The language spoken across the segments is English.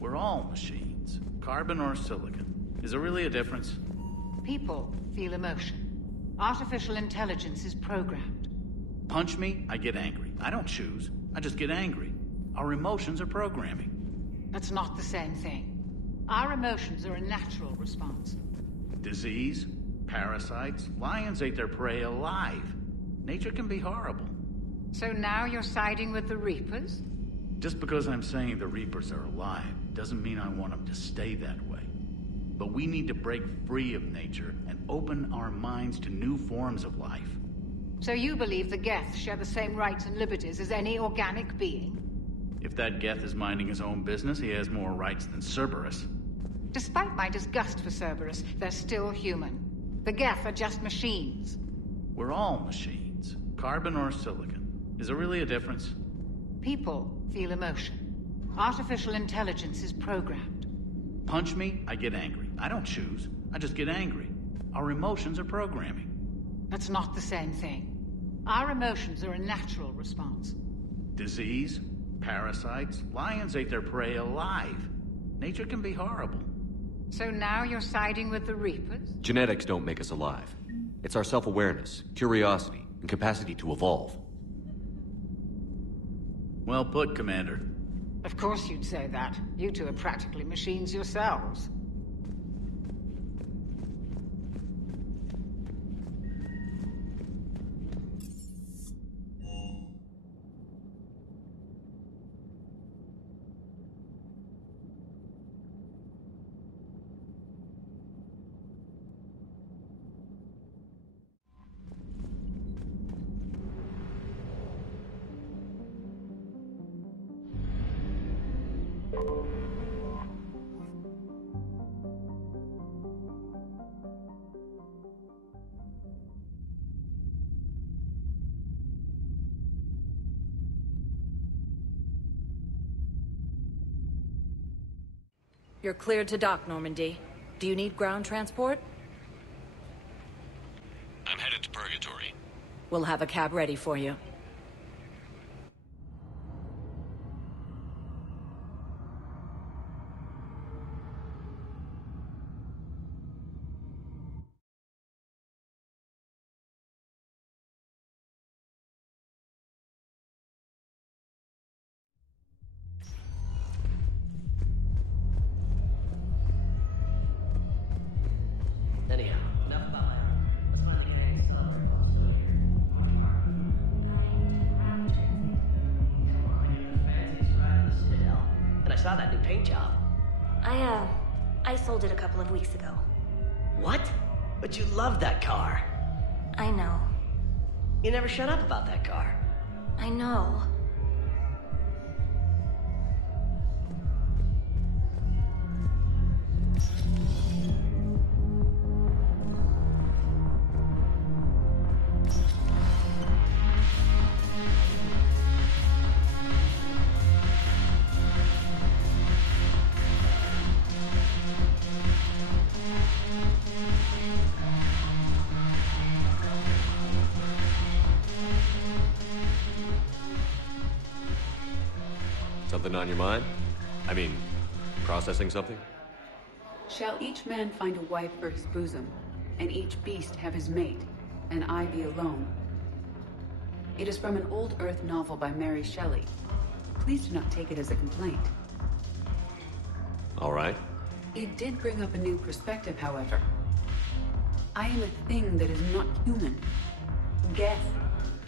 We're all machines. Carbon or silicon. Is there really a difference? People feel emotion. Artificial intelligence is programmed. Punch me, I get angry. I don't choose. I just get angry. Our emotions are programming. That's not the same thing. Our emotions are a natural response. Disease, parasites, lions ate their prey alive. Nature can be horrible. So now you're siding with the Reapers? Just because I'm saying the Reapers are alive doesn't mean I want them to stay that way. But we need to break free of nature and open our minds to new forms of life. So you believe the Geth share the same rights and liberties as any organic being? If that Geth is minding his own business, he has more rights than Cerberus. Despite my disgust for Cerberus, they're still human. The Geth are just machines. We're all machines. Carbon or silicon. Is there really a difference? People feel emotion. Artificial intelligence is programmed. Punch me, I get angry. I don't choose. I just get angry. Our emotions are programming. That's not the same thing. Our emotions are a natural response. Disease, parasites, lions ate their prey alive. Nature can be horrible. So now you're siding with the Reapers? Genetics don't make us alive. It's our self-awareness, curiosity, and capacity to evolve. Well put, Commander. Of course you'd say that. You two are practically machines yourselves. You're cleared to dock, Normandy. Do you need ground transport? I'm headed to Purgatory. We'll have a cab ready for you. Anyhow, enough about that. Let's finally get Ex-Cerberus boss out here. Come on, you're the fanciest ride in the Citadel. And I saw that new paint job. I sold it a couple of weeks ago. What? But you loved that car. I know. You never shut up about that car. I know. Something on your mind? I mean, processing something? Shall each man find a wife for his bosom, and each beast have his mate, and I be alone? It is from an old Earth novel by Mary Shelley. Please do not take it as a complaint. All right. It did bring up a new perspective, however. I am a thing that is not human. Geth,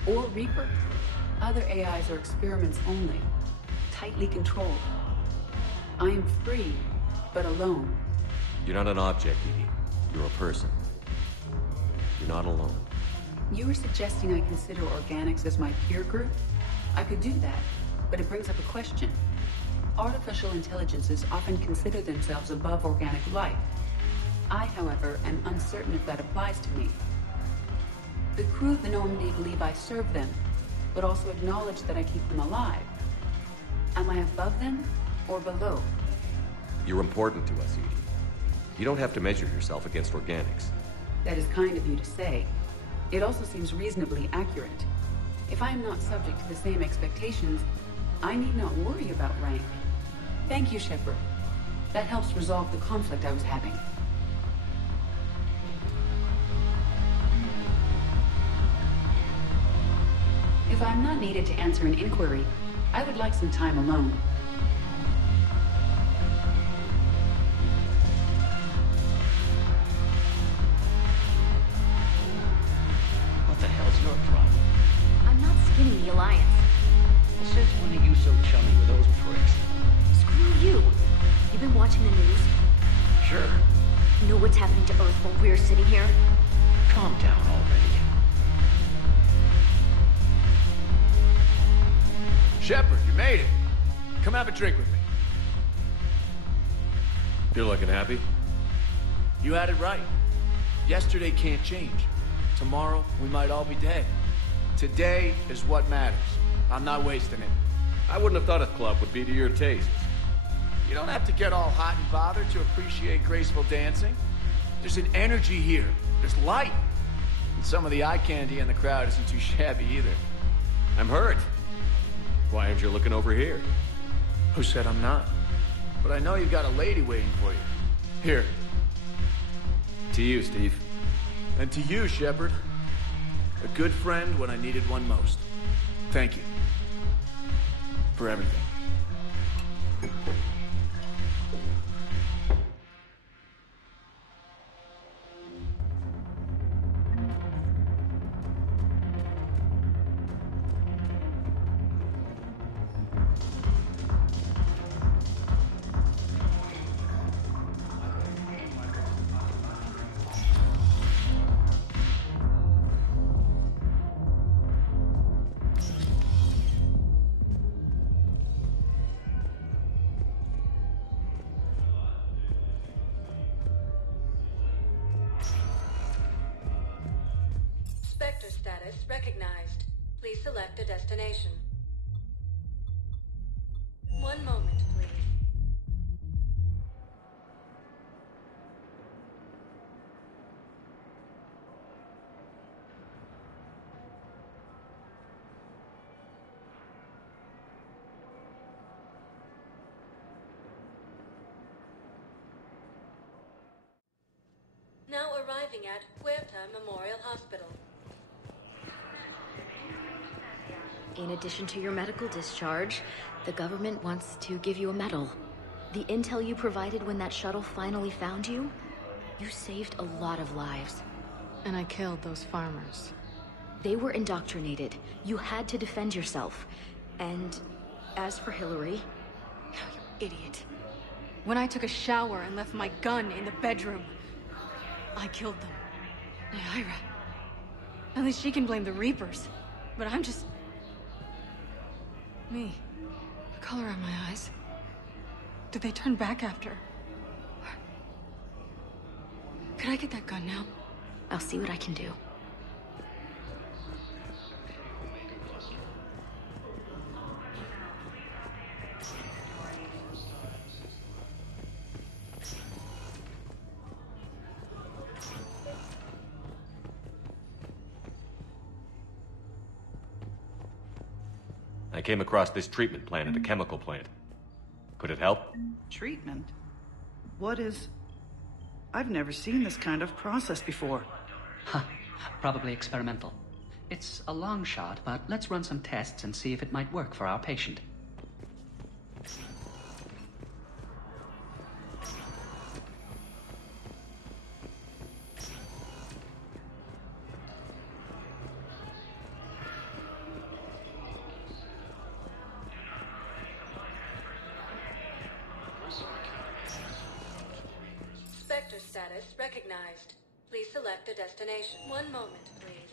or Reaper. Other AIs are experiments only. Tightly controlled. I am free, but alone. You're not an object, Edie. You're a person. You're not alone. You were suggesting I consider organics as my peer group? I could do that, but it brings up a question. Artificial intelligences often consider themselves above organic life. I, however, am uncertain if that applies to me. The crew of the Normandy believe I serve them, but also acknowledge that I keep them alive. Am I above them, or below? You're important to us, Edie. You don't have to measure yourself against organics. That is kind of you to say. It also seems reasonably accurate. If I am not subject to the same expectations, I need not worry about rank. Thank you, Shepard. That helps resolve the conflict I was having. If I'm not needed to answer an inquiry, I would like some time alone. What the hell's your problem? I'm not skinning the Alliance. Well, since when are you so chummy with those pricks? Screw you. You've been watching the news? Sure. Know what's happening to Earth while we're sitting here? Calm down already. Shepard, you made it. Come have a drink with me. You're looking happy? You had it right. Yesterday can't change. Tomorrow, we might all be dead. Today is what matters. I'm not wasting it. I wouldn't have thought a club would be to your tastes. You don't have to get all hot and bothered to appreciate graceful dancing. There's an energy here. There's light. And some of the eye candy in the crowd isn't too shabby either. I'm hurt. Why aren't you looking over here? Who said I'm not? But I know you've got a lady waiting for you. Here. To you, Steve. And to you, Shepard. A good friend when I needed one most. Thank you. For everything. Spectre status recognized. Please select a destination. One moment, please. Now arriving at Huerta Memorial Hospital. In addition to your medical discharge, the government wants to give you a medal. The intel you provided when that shuttle finally found you, you saved a lot of lives. And I killed those farmers. They were indoctrinated. You had to defend yourself. And as for Hillary... You idiot. When I took a shower and left my gun in the bedroom, I killed them. Hey, Ira. At least she can blame the Reapers. But I'm just... me. The color of my eyes. Did they turn back after? Could I get that gun now? I'll see what I can do. I came across this treatment plant at a chemical plant. Could it help? Treatment? What is... I've never seen this kind of process before. Huh. Probably experimental. It's a long shot, but let's run some tests and see if it might work for our patient. Spectre status recognized. Please select a destination. One moment, please.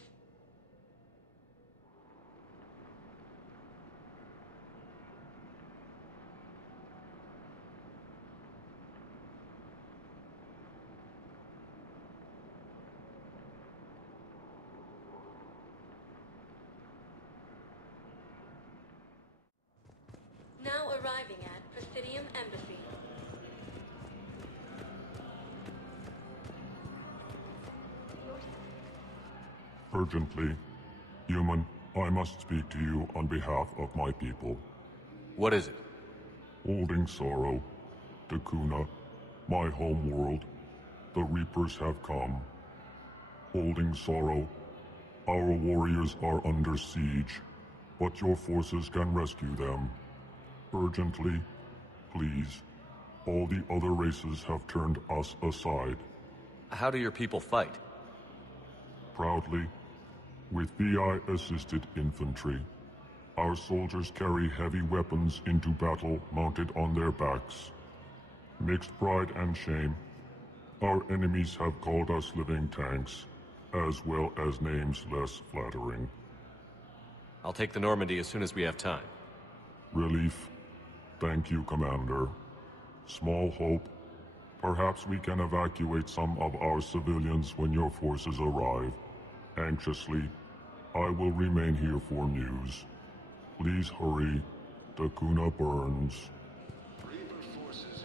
Now arriving at Presidium Embassy. Urgently. Human, I must speak to you on behalf of my people. What is it? Holding sorrow. Dakuna, my home world, the Reapers have come. Holding sorrow, our warriors are under siege, but your forces can rescue them. Urgently, please. All the other races have turned us aside. How do your people fight? Proudly, with VI-assisted infantry. Our soldiers carry heavy weapons into battle mounted on their backs. Mixed pride and shame, our enemies have called us living tanks, as well as names less flattering. I'll take the Normandy as soon as we have time. Relief. Thank you, Commander. Small hope. Perhaps we can evacuate some of our civilians when your forces arrive. Anxiously, I will remain here for news. Please hurry. Dakuna burns. Reaper forces.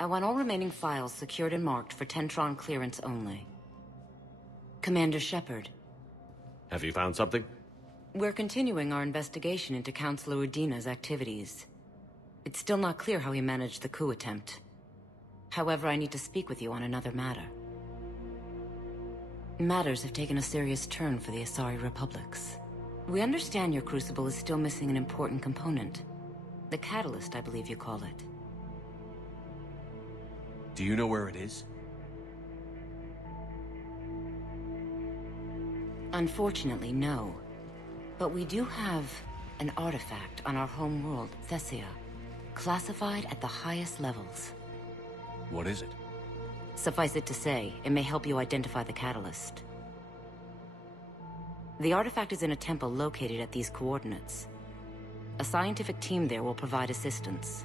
I want all remaining files secured and marked for Tentron clearance only. Commander Shepard. Have you found something? We're continuing our investigation into Councilor Udina's activities. It's still not clear how he managed the coup attempt. However, I need to speak with you on another matter. Matters have taken a serious turn for the Asari Republics. We understand your crucible is still missing an important component. The catalyst, I believe you call it. Do you know where it is? Unfortunately, no. But we do have an artifact on our home world, Thessia, classified at the highest levels. What is it? Suffice it to say, it may help you identify the catalyst. The artifact is in a temple located at these coordinates. A scientific team there will provide assistance.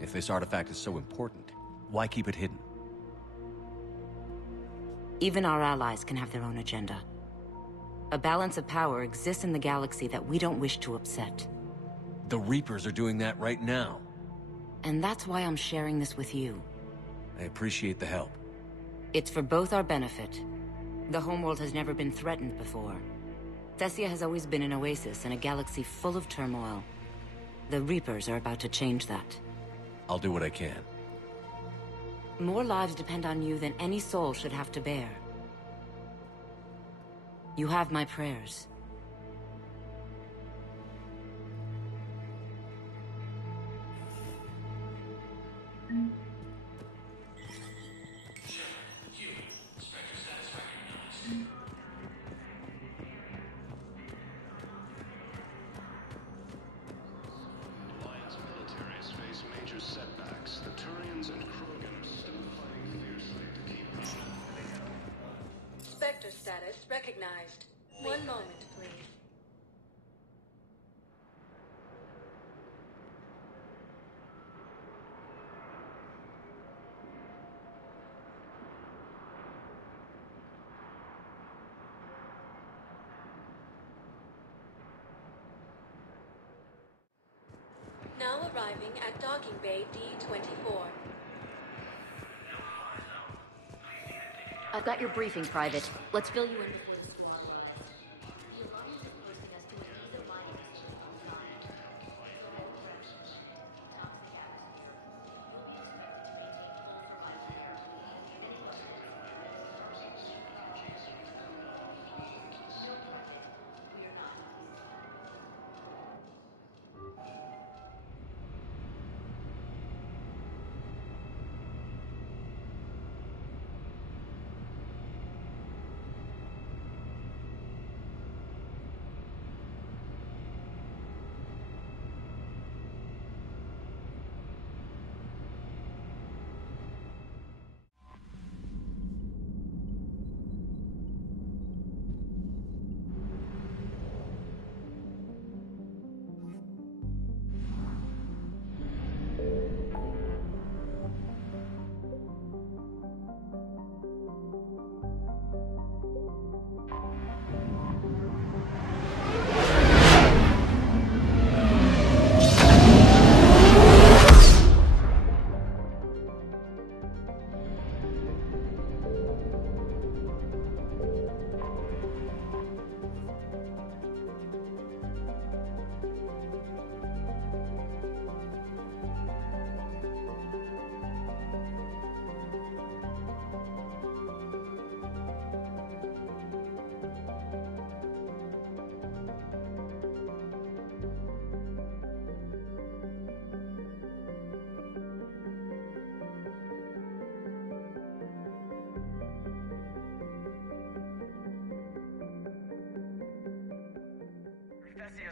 If this artifact is so important, why keep it hidden? Even our allies can have their own agenda. A balance of power exists in the galaxy that we don't wish to upset. The Reapers are doing that right now. And that's why I'm sharing this with you. I appreciate the help. It's for both our benefit. The homeworld has never been threatened before. Thessia has always been an oasis in a galaxy full of turmoil. The Reapers are about to change that. I'll do what I can. More lives depend on you than any soul should have to bear. You have my prayers. Alliance militaries face major setbacks. The Turians and Krogan are still fighting fiercely to keep them. Spectre status recognized. One moment, please. Now arriving at docking bay D-24. I've got your briefing, Private. Let's fill you in before the squad arrives. Your army is posting us to an ease of mining district outside.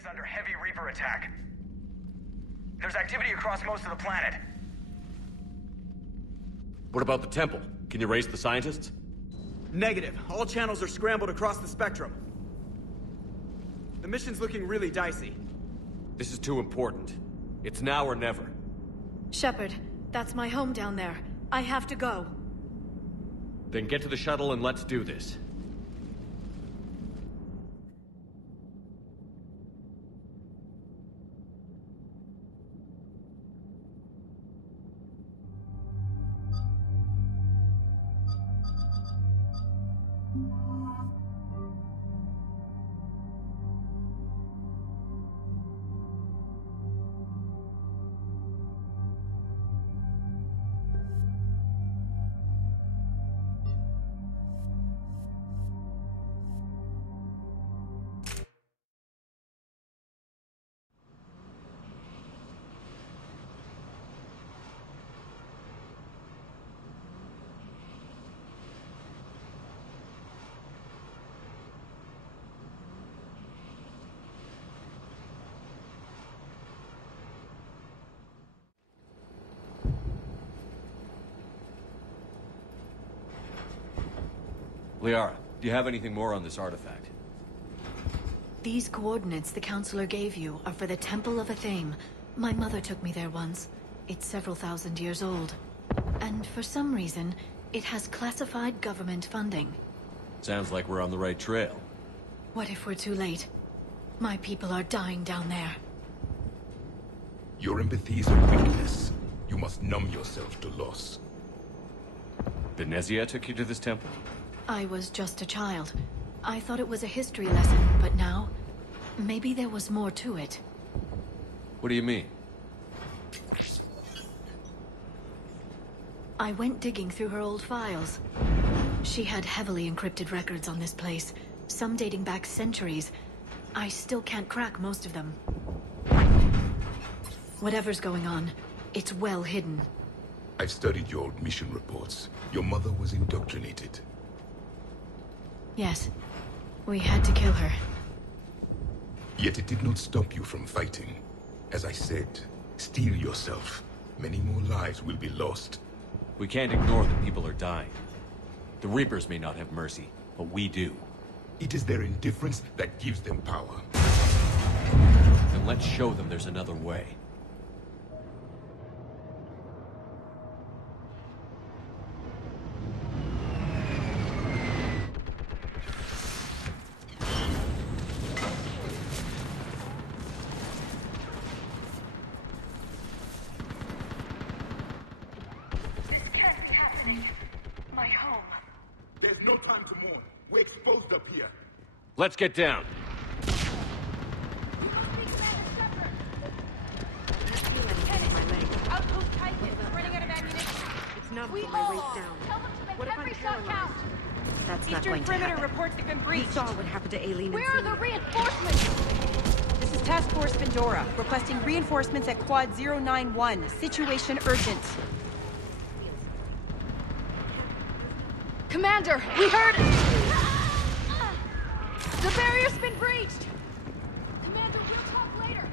under heavy Reaper attack. There's activity across most of the planet. What about the temple? Can you raise the scientists? Negative. All channels are scrambled across the spectrum. The mission's looking really dicey. This is too important. It's now or never. Shepard, that's my home down there. I have to go. Then get to the shuttle and let's do this. Liara, do you have anything more on this artifact? These coordinates the Counselor gave you are for the Temple of Thane. My mother took me there once. It's several thousand years old. And for some reason, it has classified government funding. Sounds like we're on the right trail. What if we're too late? My people are dying down there. Your empathy is a weakness. You must numb yourself to loss. The Thessia took you to this temple? I was just a child. I thought it was a history lesson, but now, maybe there was more to it. What do you mean? I went digging through her old files. She had heavily encrypted records on this place, some dating back centuries. I still can't crack most of them. Whatever's going on, it's well hidden. I've studied your old mission reports. Your mother was indoctrinated. Yes. We had to kill her. Yet it did not stop you from fighting. As I said, steel yourself. Many more lives will be lost. We can't ignore that people are dying. The Reapers may not have mercy, but we do. It is their indifference that gives them power. Then let's show them there's another way. Let's get down. Outpost Titan, running out of ammunition. It's not my weight down. Tell them to make every shot count. That's not Eastern going to perimeter happen. reports have been breached. We saw what happened to Aileen. Where are the reinforcements? This is Task Force Pandora, requesting reinforcements at Quad 091. Situation urgent. Commander, we heard... The barrier's been breached! Commander, we'll talk later!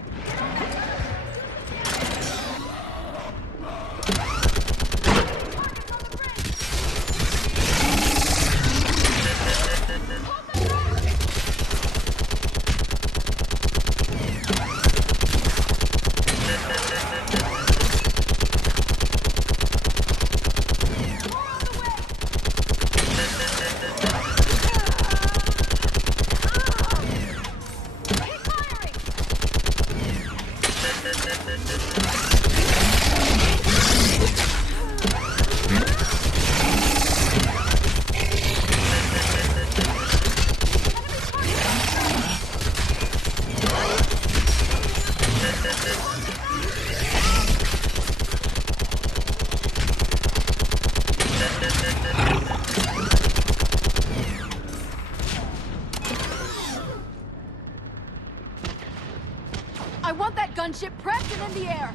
I want that gunship prepped and in the air!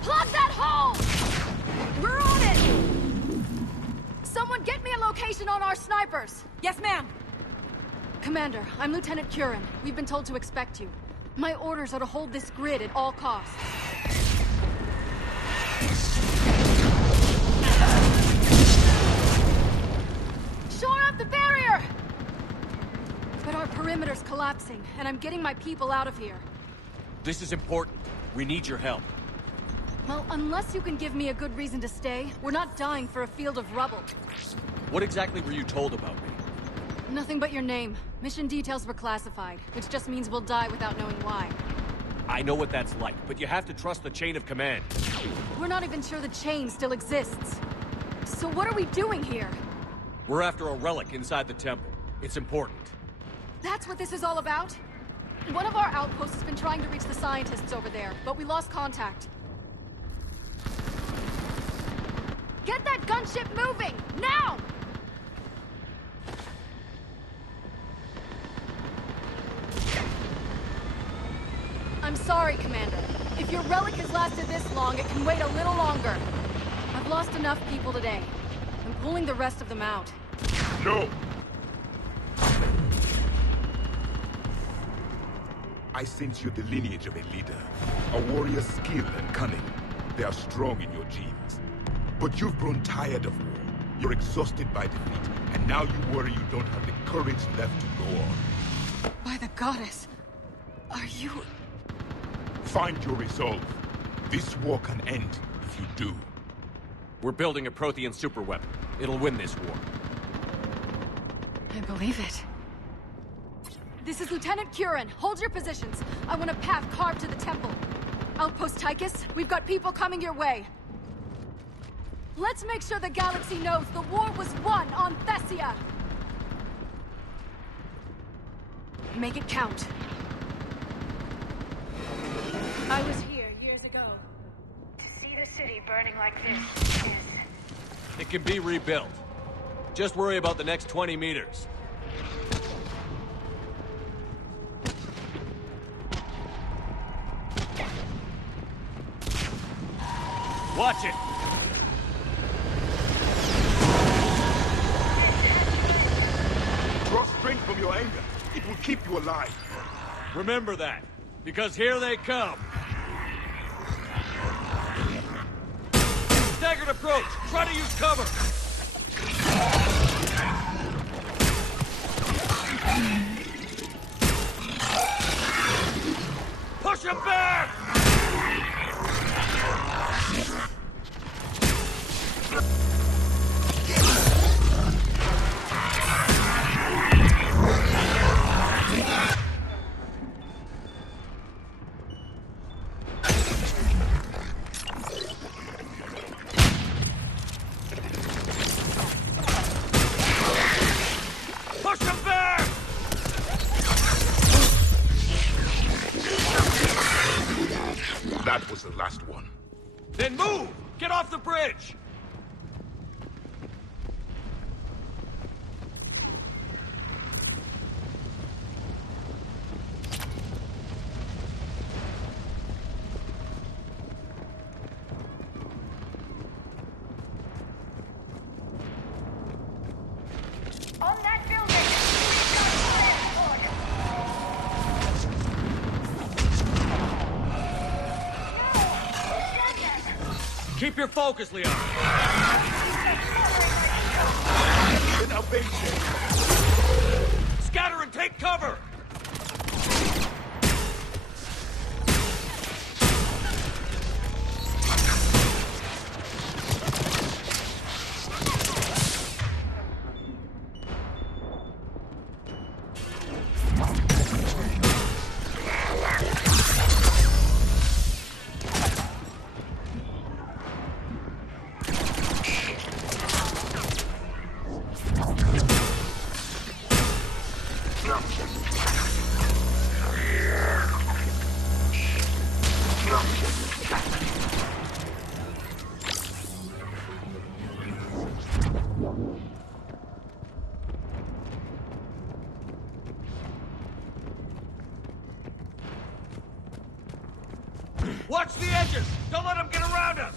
Plug that hole! We're on it! Someone get me a location on our snipers! Yes, ma'am! Commander, I'm Lieutenant Curran. We've been told to expect you. My orders are to hold this grid at all costs. Shore up the barrier! But our perimeter's collapsing, and I'm getting my people out of here. This is important. We need your help. Well, unless you can give me a good reason to stay, we're not dying for a field of rubble. What exactly were you told about me? Nothing but your name. Mission details were classified, which just means we'll die without knowing why. I know what that's like, but you have to trust the chain of command. We're not even sure the chain still exists. So what are we doing here? We're after a relic inside the temple. It's important. That's what this is all about? One of our outposts has been trying to reach the scientists over there, but we lost contact. Get that gunship moving! Now! I'm sorry, Commander. If your relic has lasted this long, it can wait a little longer. I've lost enough people today. I'm pulling the rest of them out. No! I sense you're the lineage of a leader. A warrior's skill and cunning. They are strong in your genes. But you've grown tired of war. You're exhausted by defeat, and now you worry you don't have the courage left to go on. By the goddess, are you... Find your resolve. This war can end if you do. We're building a prothean superweapon. It'll win this war. I believe it. This is Lieutenant Curran. Hold your positions. I want a path carved to the temple. Outpost Tychus, we've got people coming your way. Let's make sure the galaxy knows the war was won on Thessia! Make it count. I was here years ago. To see the city burning like this is... It can be rebuilt. Just worry about the next 20 meters. Watch it! Draw strength from your anger. It will keep you alive. Remember that, because here they come. Staggered approach. Try to use cover. Push him back! That was the last one. Then move! Get off the bridge! On that building! Keep your focus, Leon. Scatter and take cover! Watch the edges! Don't let them get around us!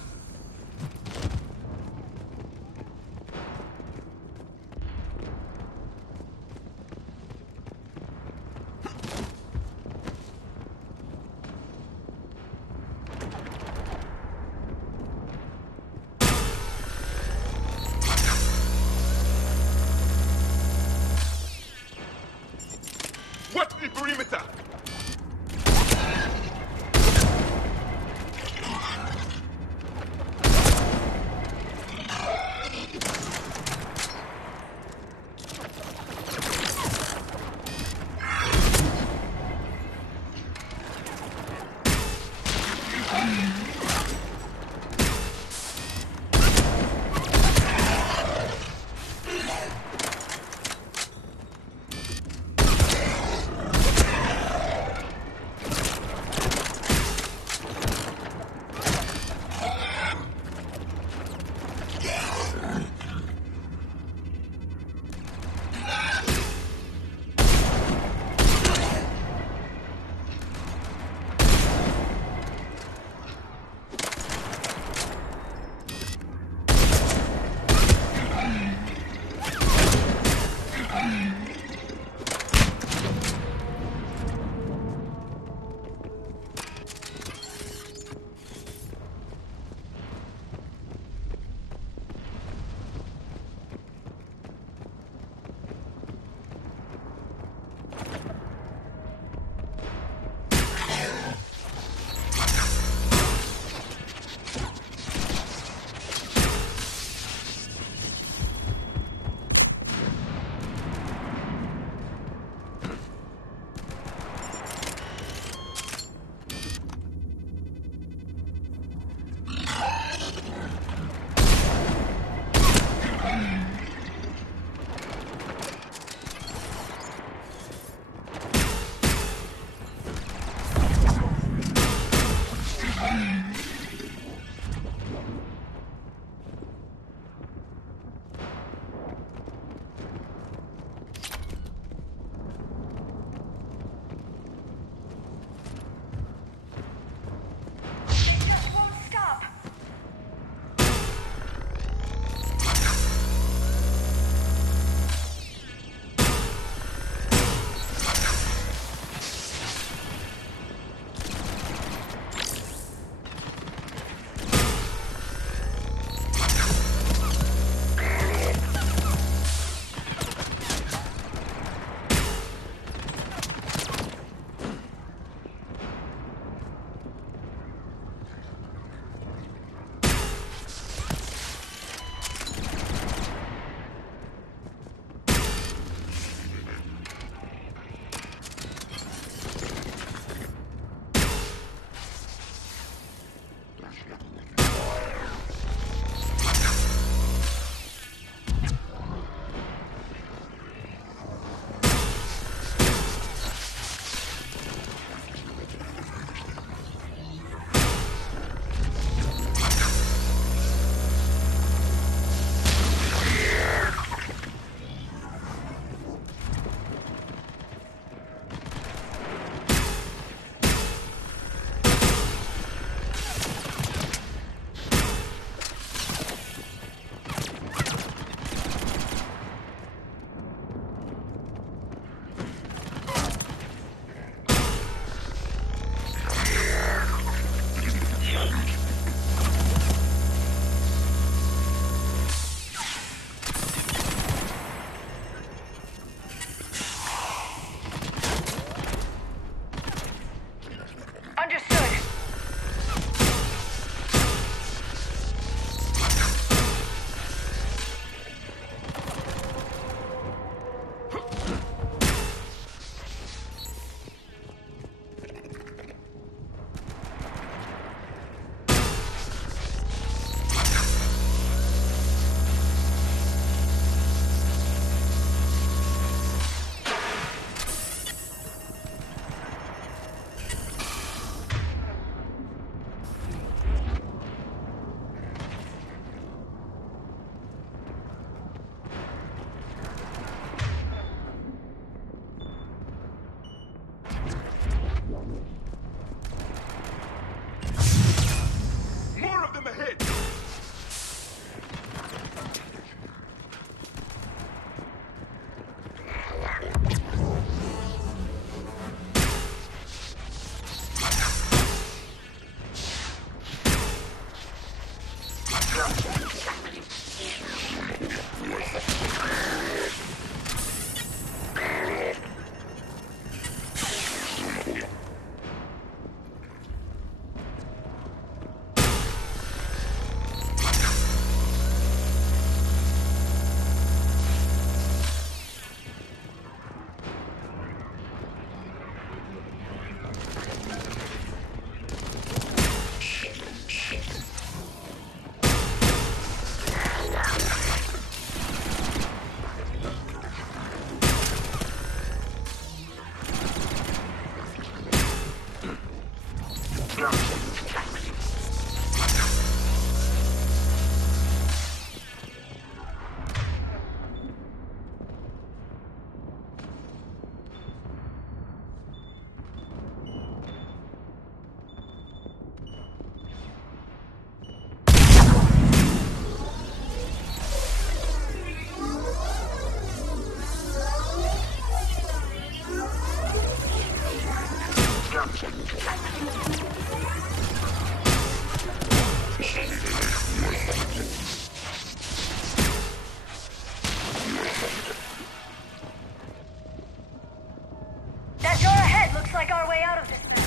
That door ahead looks like our way out of this mess.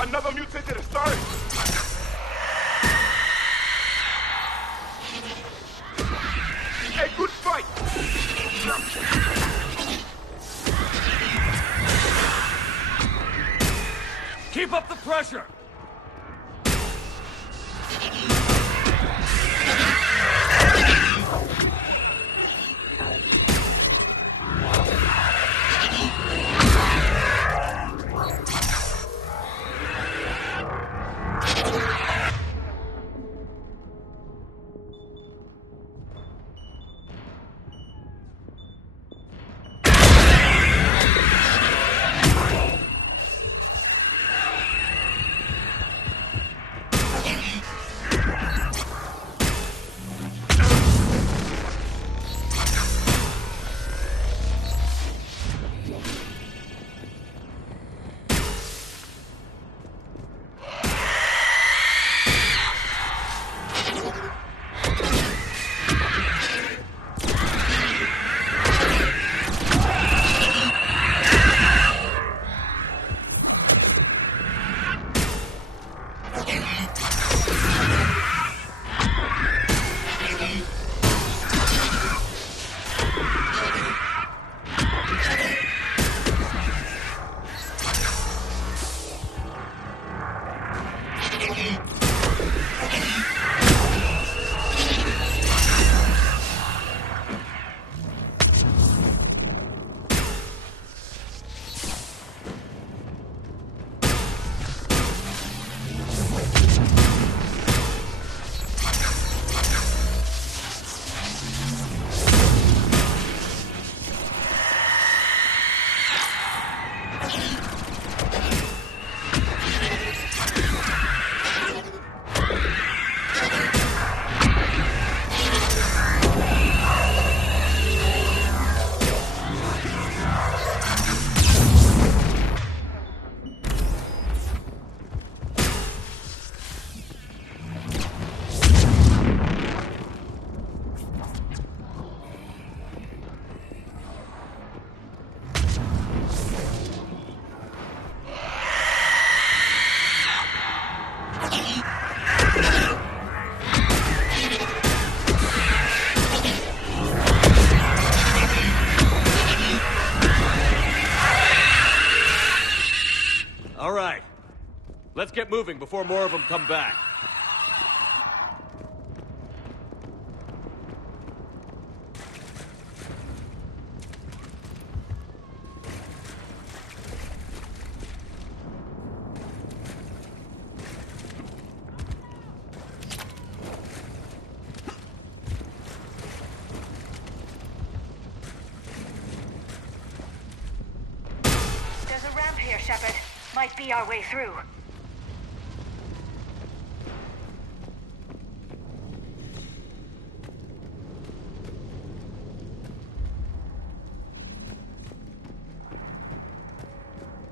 Another mutated starting! A good fight! Keep up the pressure! Let's get moving before more of them come back. There's a ramp here, Shepard. Might be our way through.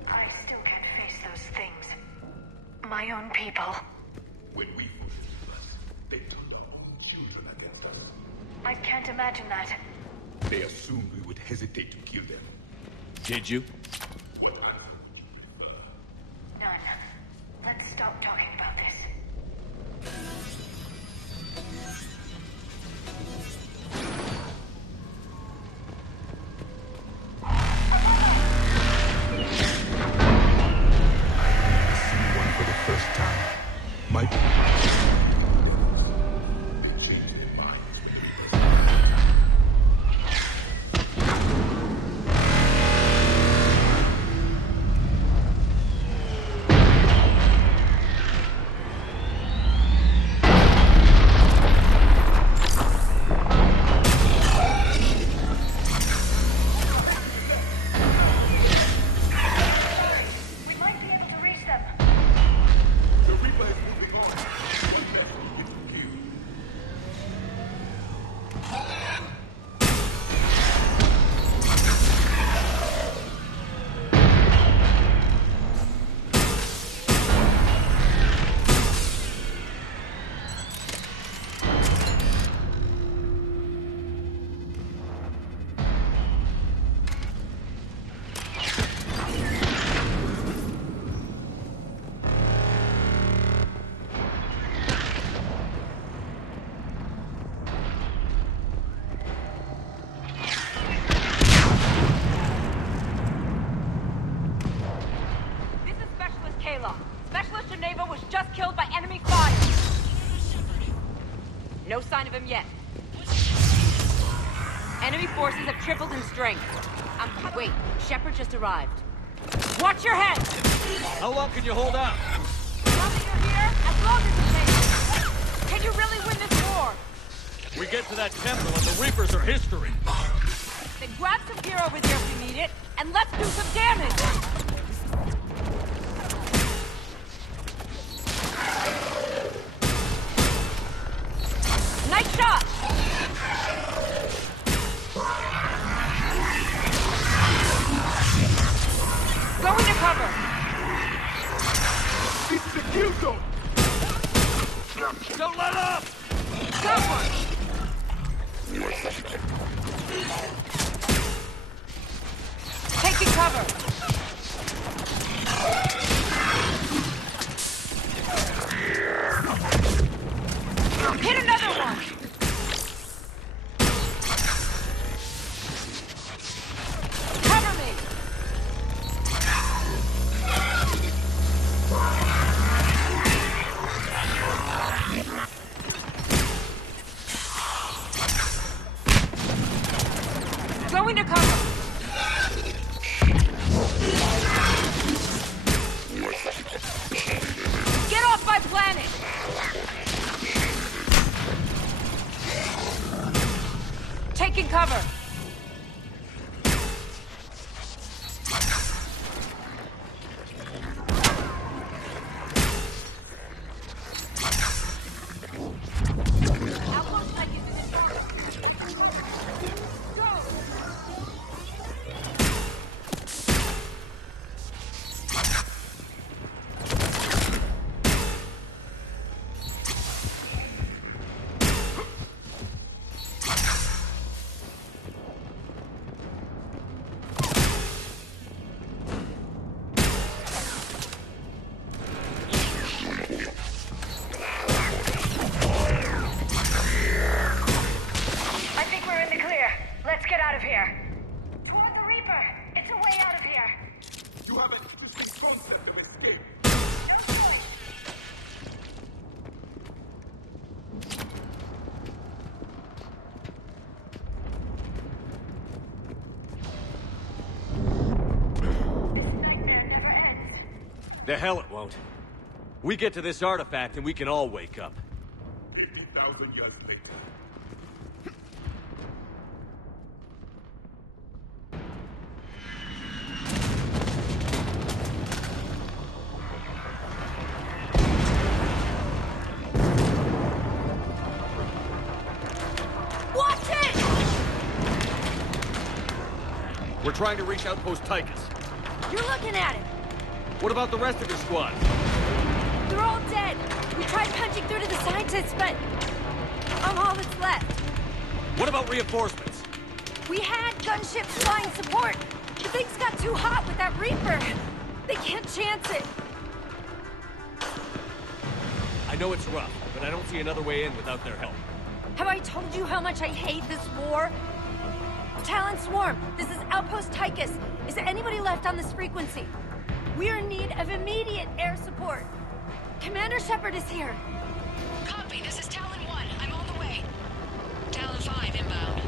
I still my own people. When we fought us, they turned our own children against us. I can't imagine that. They assumed we would hesitate to kill them. Did you? None. Let's stop talking about this. For the first time, my... No sign of him yet. Enemy forces have tripled in strength. Wait, Shepard just arrived. Watch your head! How long can you hold out? Now that you're here, as long as it takes. Can you really win this war? We get to that temple and the Reapers are history. Then grab some gear over there if you need it, and let's do some damage! Nice shot! Go into cover! It's the kill zone! Don't let up! Go for it! Taking cover! Hit another one! Cover me! Going to cover! Get off my planet! Taking cover! The hell it won't. We get to this artifact and we can all wake up. 50,000 years later. Watch it! We're trying to reach Outpost Tychus. You're looking at it! What about the rest of your squad? They're dead. We tried punching through to the scientists, but I'm all that's left. What about reinforcements? We had gunships flying support, but things got too hot with that Reaper. They can't chance it. I know it's rough, but I don't see another way in without their help. Have I told you how much I hate this war? Talon Swarm, this is Outpost Tychus. Is there anybody left on this frequency? We're in need of immediate air support. Commander Shepard is here. Copy, this is Talon 1. I'm on the way. Talon 5 inbound.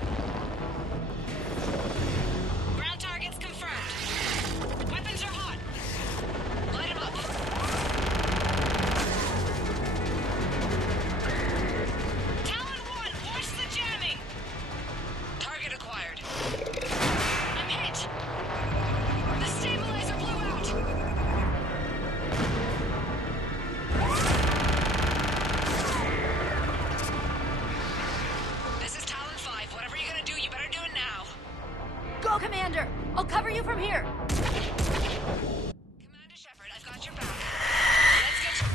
Ground targets confirmed. Weapons are hot. Light them up. Talon 1, watch the jamming. Target acquired. I'm hit. The stabilizer blew out. This is Talon 5. Whatever you're gonna do, you better do it now. Go, Commander! I'll cover you from here. Commander Shepard, I've got your back. Let's get you.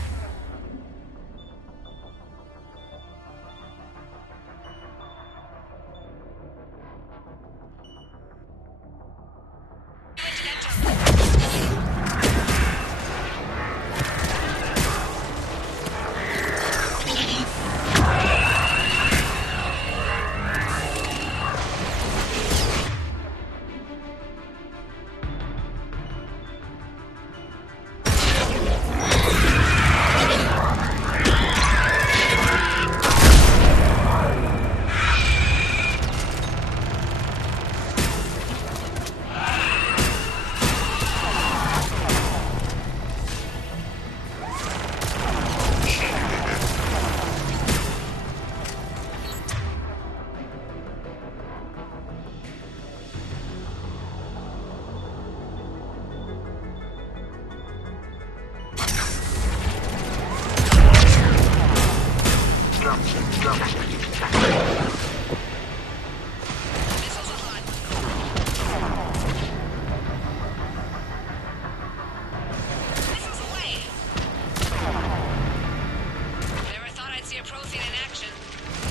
Never thought I'd see a prothean in action.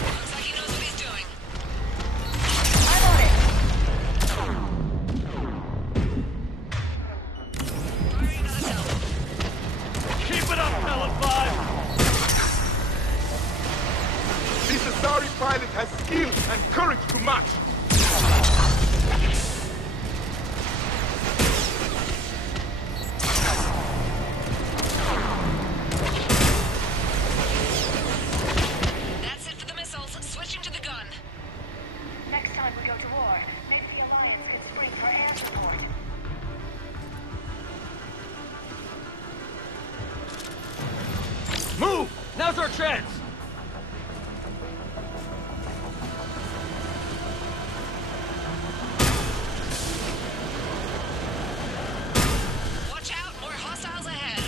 Looks like he knows what he's doing. I'm on it. Firing another cell. Keep it up, Talon 5! This Asari pilot has skill and courage to match. That's it for the missiles. Switching to the gun. Next time we go to war, maybe the Alliance could spring for air support. Move! Now's our chance! Watch out, more hostiles ahead.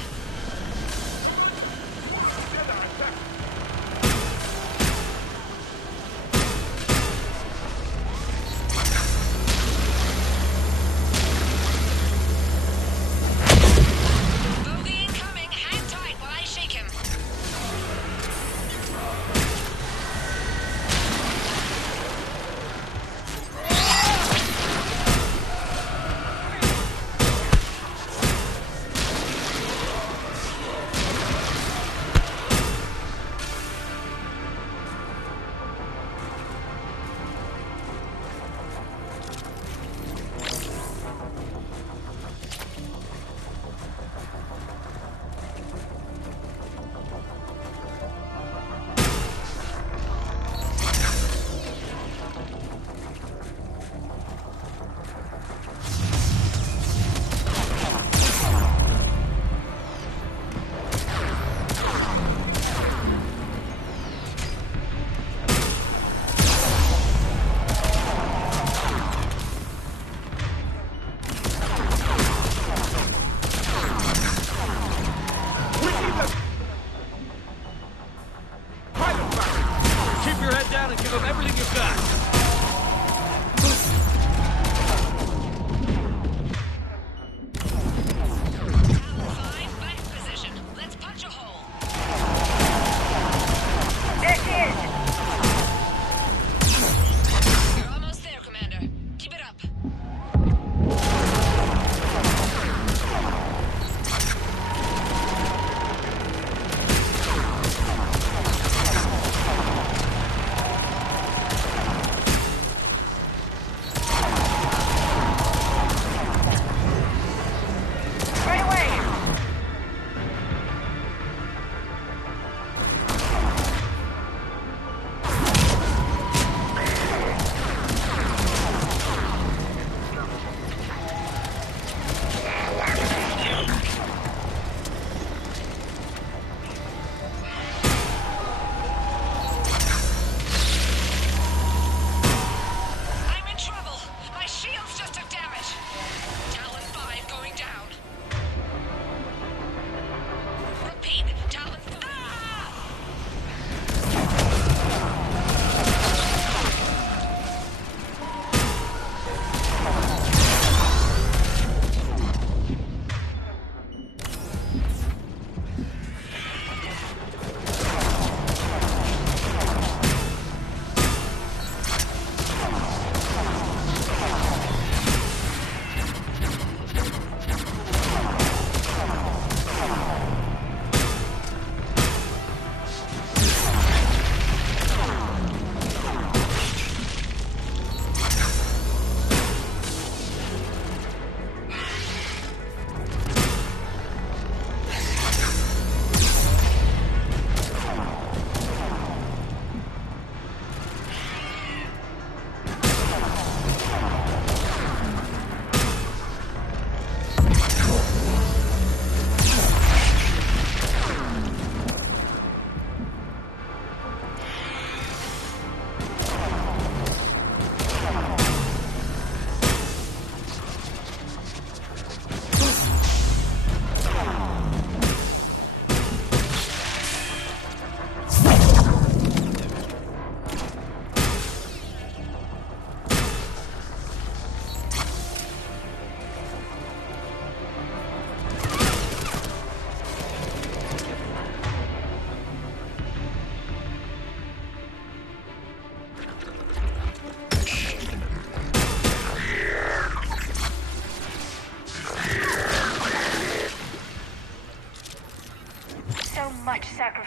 Bogey incoming. Hang tight while I shake him.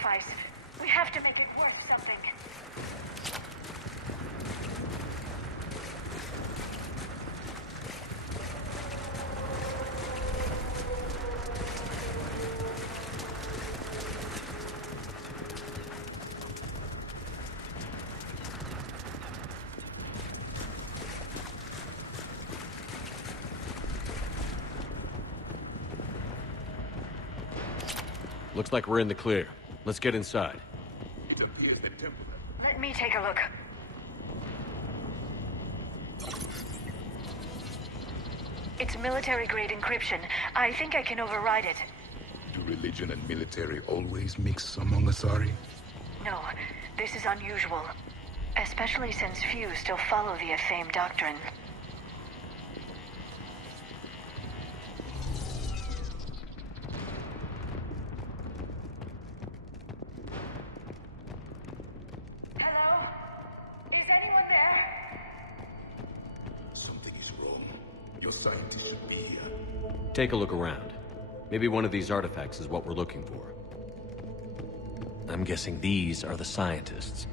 sacrifice. We have to make it worth something. Looks like we're in the clear. Let's get inside. It appears the temple. Let me take a look. It's military-grade encryption. I think I can override it. Do religion and military always mix among Asari? No, this is unusual. Especially since few still follow the Athame doctrine. Take a look around. Maybe one of these artifacts is what we're looking for. I'm guessing these are the scientists.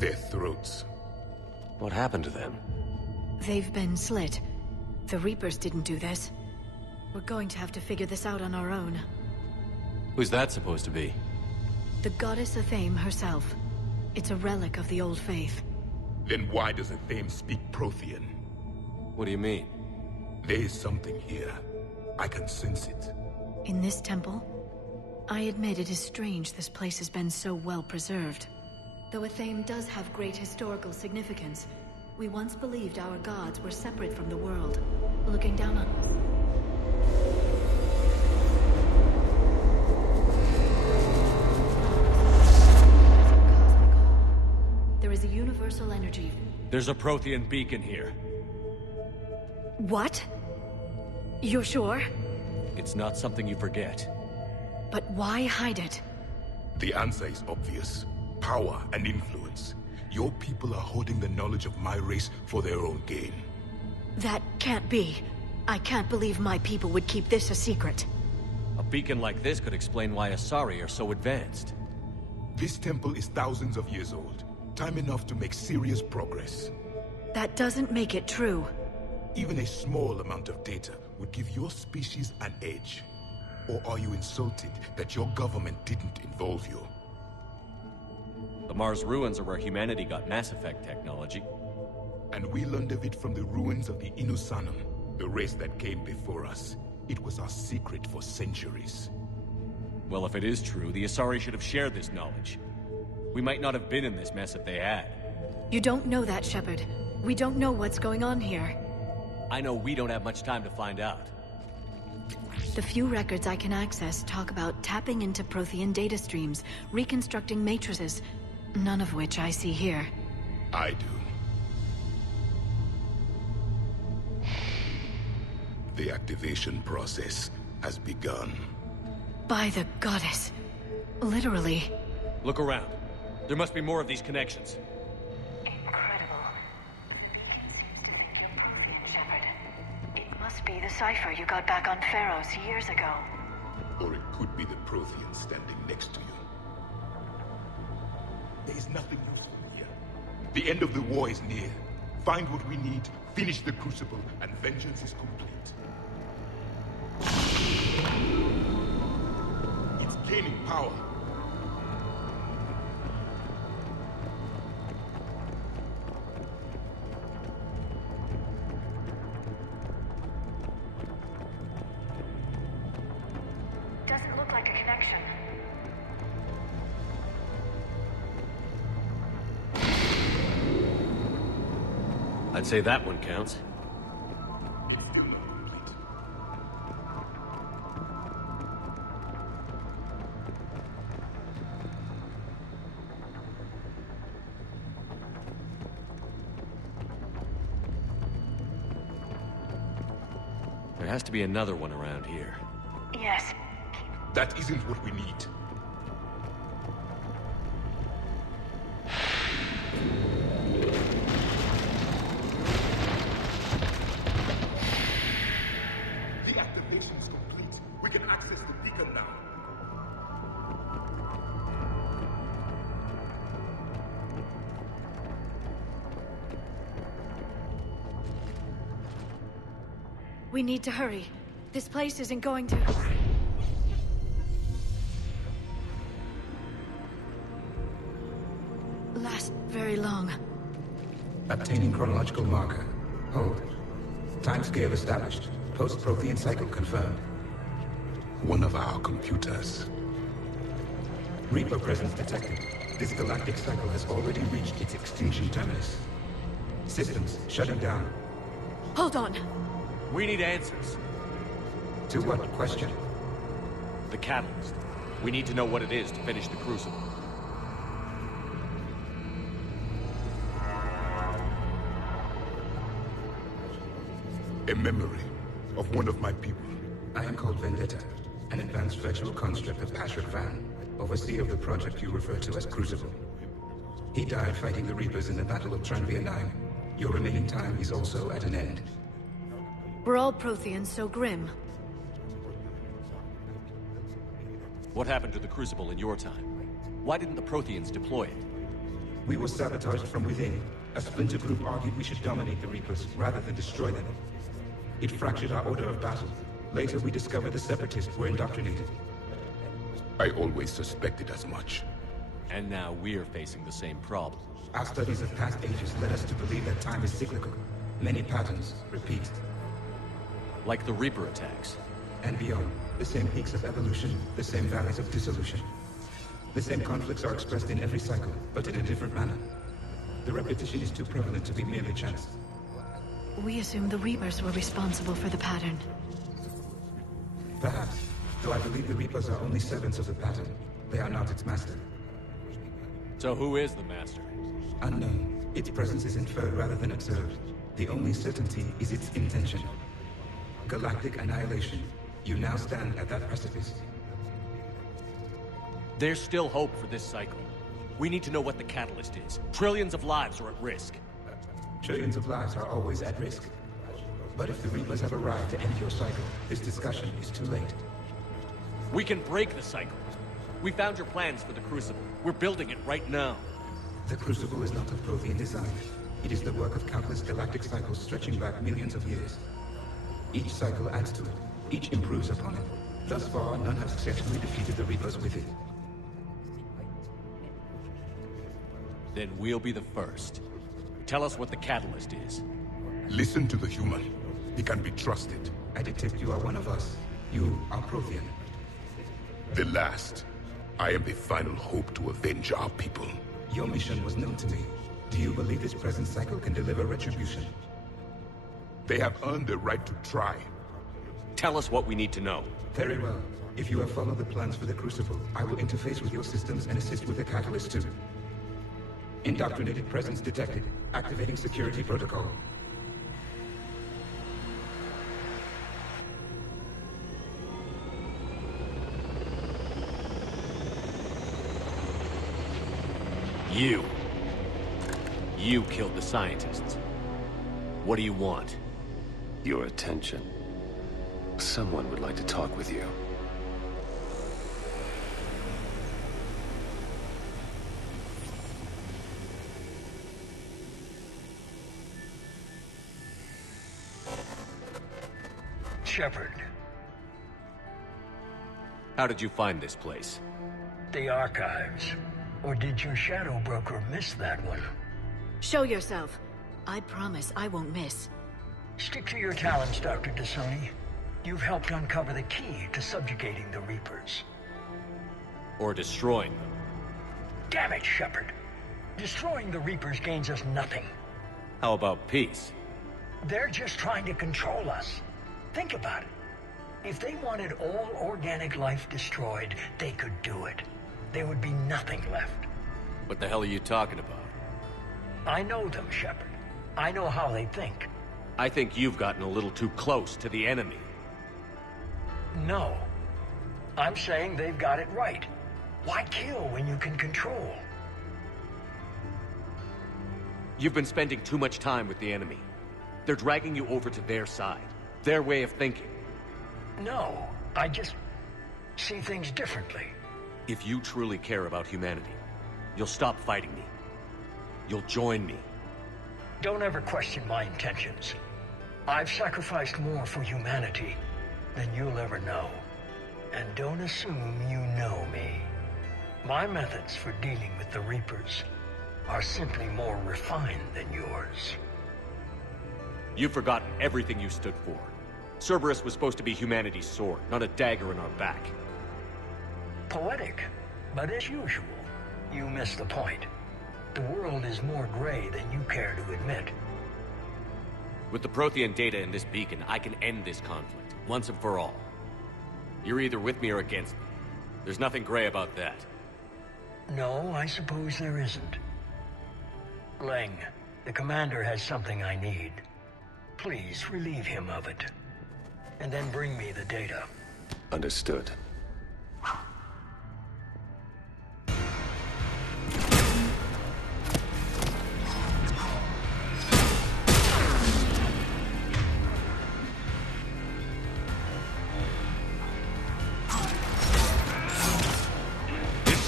Their throats. What happened to them? They've been slit. The Reapers didn't do this. We're going to have to figure this out on our own. Who's that supposed to be? The goddess Athame herself. It's a relic of the old faith. Then why does Athame speak prothean? What do you mean? There is something here. I can sense it. In this temple? I admit it is strange this place has been so well preserved. Though Athame does have great historical significance, we once believed our gods were separate from the world, looking down on us. There is a universal energy. There's a prothean beacon here. What? You're sure? It's not something you forget. But why hide it? The answer is obvious. Power and influence. Your people are holding the knowledge of my race for their own gain. That can't be. I can't believe my people would keep this a secret. A beacon like this could explain why Asari are so advanced. This temple is thousands of years old. Time enough to make serious progress. That doesn't make it true. Even a small amount of data would give your species an edge. Or are you insulted that your government didn't involve you? The Mars ruins are where humanity got Mass Effect technology. And we learned of it from the ruins of the Inusanum, the race that came before us. It was our secret for centuries. Well, if it is true, the Asari should have shared this knowledge. We might not have been in this mess if they had. You don't know that, Shepard. We don't know what's going on here. I know we don't have much time to find out. The few records I can access talk about tapping into prothean data streams, reconstructing matrices, none of which I see here. I do. The activation process has begun. By the goddess. Literally. Look around. There must be more of these connections. Incredible. It seems to think you're prothean, Shepard. It must be the cipher you got back on Pharaohs years ago. Or it could be the prothean standing next to you. There is nothing useful here. The end of the war is near. Find what we need, finish the Crucible, and vengeance is complete. It's gaining power. Doesn't look like a connection. I'd say that one counts. It's still not complete. There has to be another one around here. Yes. That isn't what we need. beacon now. We need to hurry. This place isn't going to... last very long. Obtaining chronological marker. Hold. Timescale established. Post-prothean cycle confirmed. One of our computers. Reaper presence detected. This galactic cycle has already reached its extinction terminus. Systems shutting down. Hold on. We need answers. To what question? The catalyst. We need to know what it is to finish the Crucible. A memory of one of my people. I am called Vendetta, an advanced virtual construct of Patrick Van, overseer of the project you refer to as Crucible. He died fighting the Reapers in the Battle of Tranvia 9. Your remaining time is also at an end. We're all Protheans so grim. What happened to the Crucible in your time? Why didn't the Protheans deploy it? We were sabotaged from within. A splinter group argued we should dominate the Reapers rather than destroy them. It fractured our order of battle. Later we discovered the Separatists were indoctrinated. I always suspected as much. And now we're facing the same problem. Our studies of past ages led us to believe that time is cyclical. Many patterns repeat. Like the Reaper attacks. And beyond, the same peaks of evolution, the same valleys of dissolution. The same conflicts are expressed in every cycle, but in a different manner. The repetition is too prevalent to be merely chance. We assumed the Reapers were responsible for the pattern. Perhaps, though I believe the Reapers are only servants of the pattern. They are not its master. So who is the master? Unknown. Its presence is inferred rather than observed. The only certainty is its intention. Galactic annihilation. You now stand at that precipice. There's still hope for this cycle. We need to know what the catalyst is. Trillions of lives are at risk. Trillions of lives are always at risk. But if the Reapers have arrived to end your cycle, this discussion is too late. We can break the cycle. We found your plans for the Crucible. We're building it right now. The Crucible is not of Prothean design. It is the work of countless galactic cycles stretching back millions of years. Each cycle adds to it. Each improves upon it. Thus far, none have successfully defeated the Reapers with it. Then we'll be the first. Tell us what the catalyst is. Listen to the human. He can be trusted. I detect you are one of us. You are Prothean. The last. I am the final hope to avenge our people. Your mission was known to me. Do you believe this present cycle can deliver retribution? They have earned the right to try. Tell us what we need to know. Very well. If you have followed the plans for the Crucible, I will interface with your systems and assist with the catalyst too. Indoctrinated presence detected. Activating security protocol. You killed the scientists. What do you want? Your attention. Someone would like to talk with you. Shepard. How did you find this place? The archives. Or did your shadow broker miss that one? Show yourself. I promise I won't miss. Stick to your talents, Dr. Dasoni. You've helped uncover the key to subjugating the Reapers. Or destroying them. Damn it, Shepard. Destroying the Reapers gains us nothing. How about peace? They're just trying to control us. Think about it. If they wanted all organic life destroyed, they could do it. There would be nothing left. What the hell are you talking about? I know them, Shepard. I know how they think. I think you've gotten a little too close to the enemy. No. I'm saying they've got it right. Why kill when you can control? You've been spending too much time with the enemy. They're dragging you over to their side. Their way of thinking. No, see things differently. If you truly care about humanity, you'll stop fighting me. You'll join me. Don't ever question my intentions. I've sacrificed more for humanity than you'll ever know. And don't assume you know me. My methods for dealing with the Reapers are simply more refined than yours. You've forgotten everything you stood for. Cerberus was supposed to be humanity's sword, not a dagger in our back. Poetic, but as usual, you miss the point. The world is more gray than you care to admit. With the prothean data in this beacon, I can end this conflict, once and for all. You're either with me or against me. There's nothing gray about that. No, I suppose there isn't. Lang, the commander has something I need. Please relieve him of it. And then bring me the data. Understood.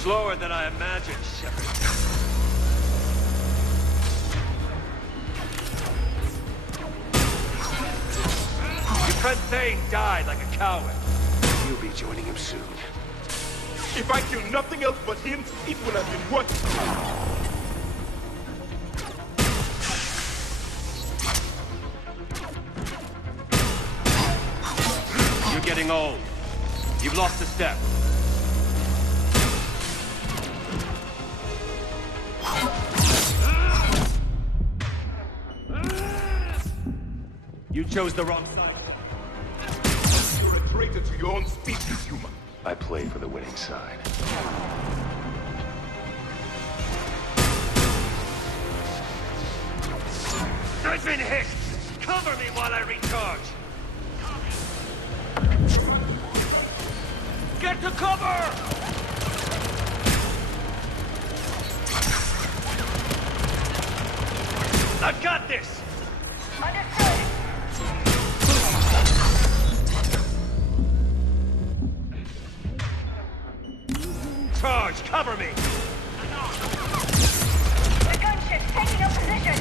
Slower than I imagined, Shepard. Your friend Thane died like a coward. You'll be joining him soon. If I kill nothing else but him, it will have been worth it. You're getting old. You've lost a step. You chose the wrong side. You're a traitor to your own species, human. I play for the winning side. I've been hit! Cover me while I recharge! Get to cover! I've got this! Understood. Charge! Cover me! The gunship's taking up position.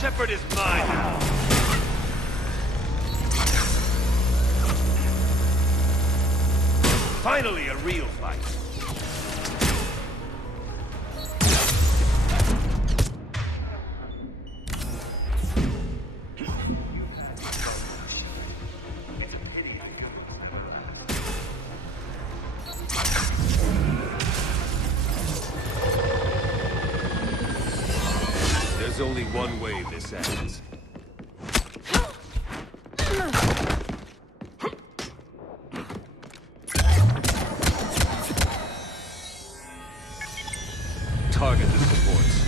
Shepard is mine now. Finally, a real fight. There's only one way this ends. Target the supports.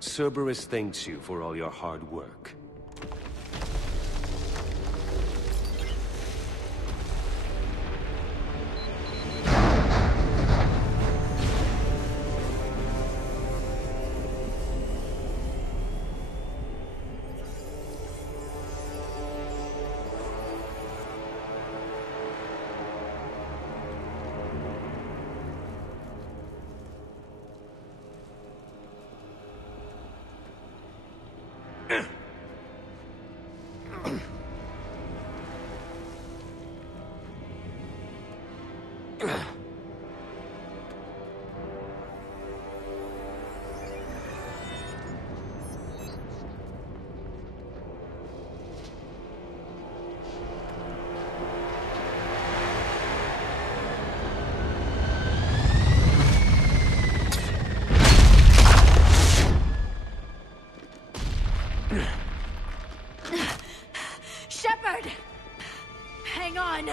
Cerberus thanks you for all your hard work. Shepard! Hang on!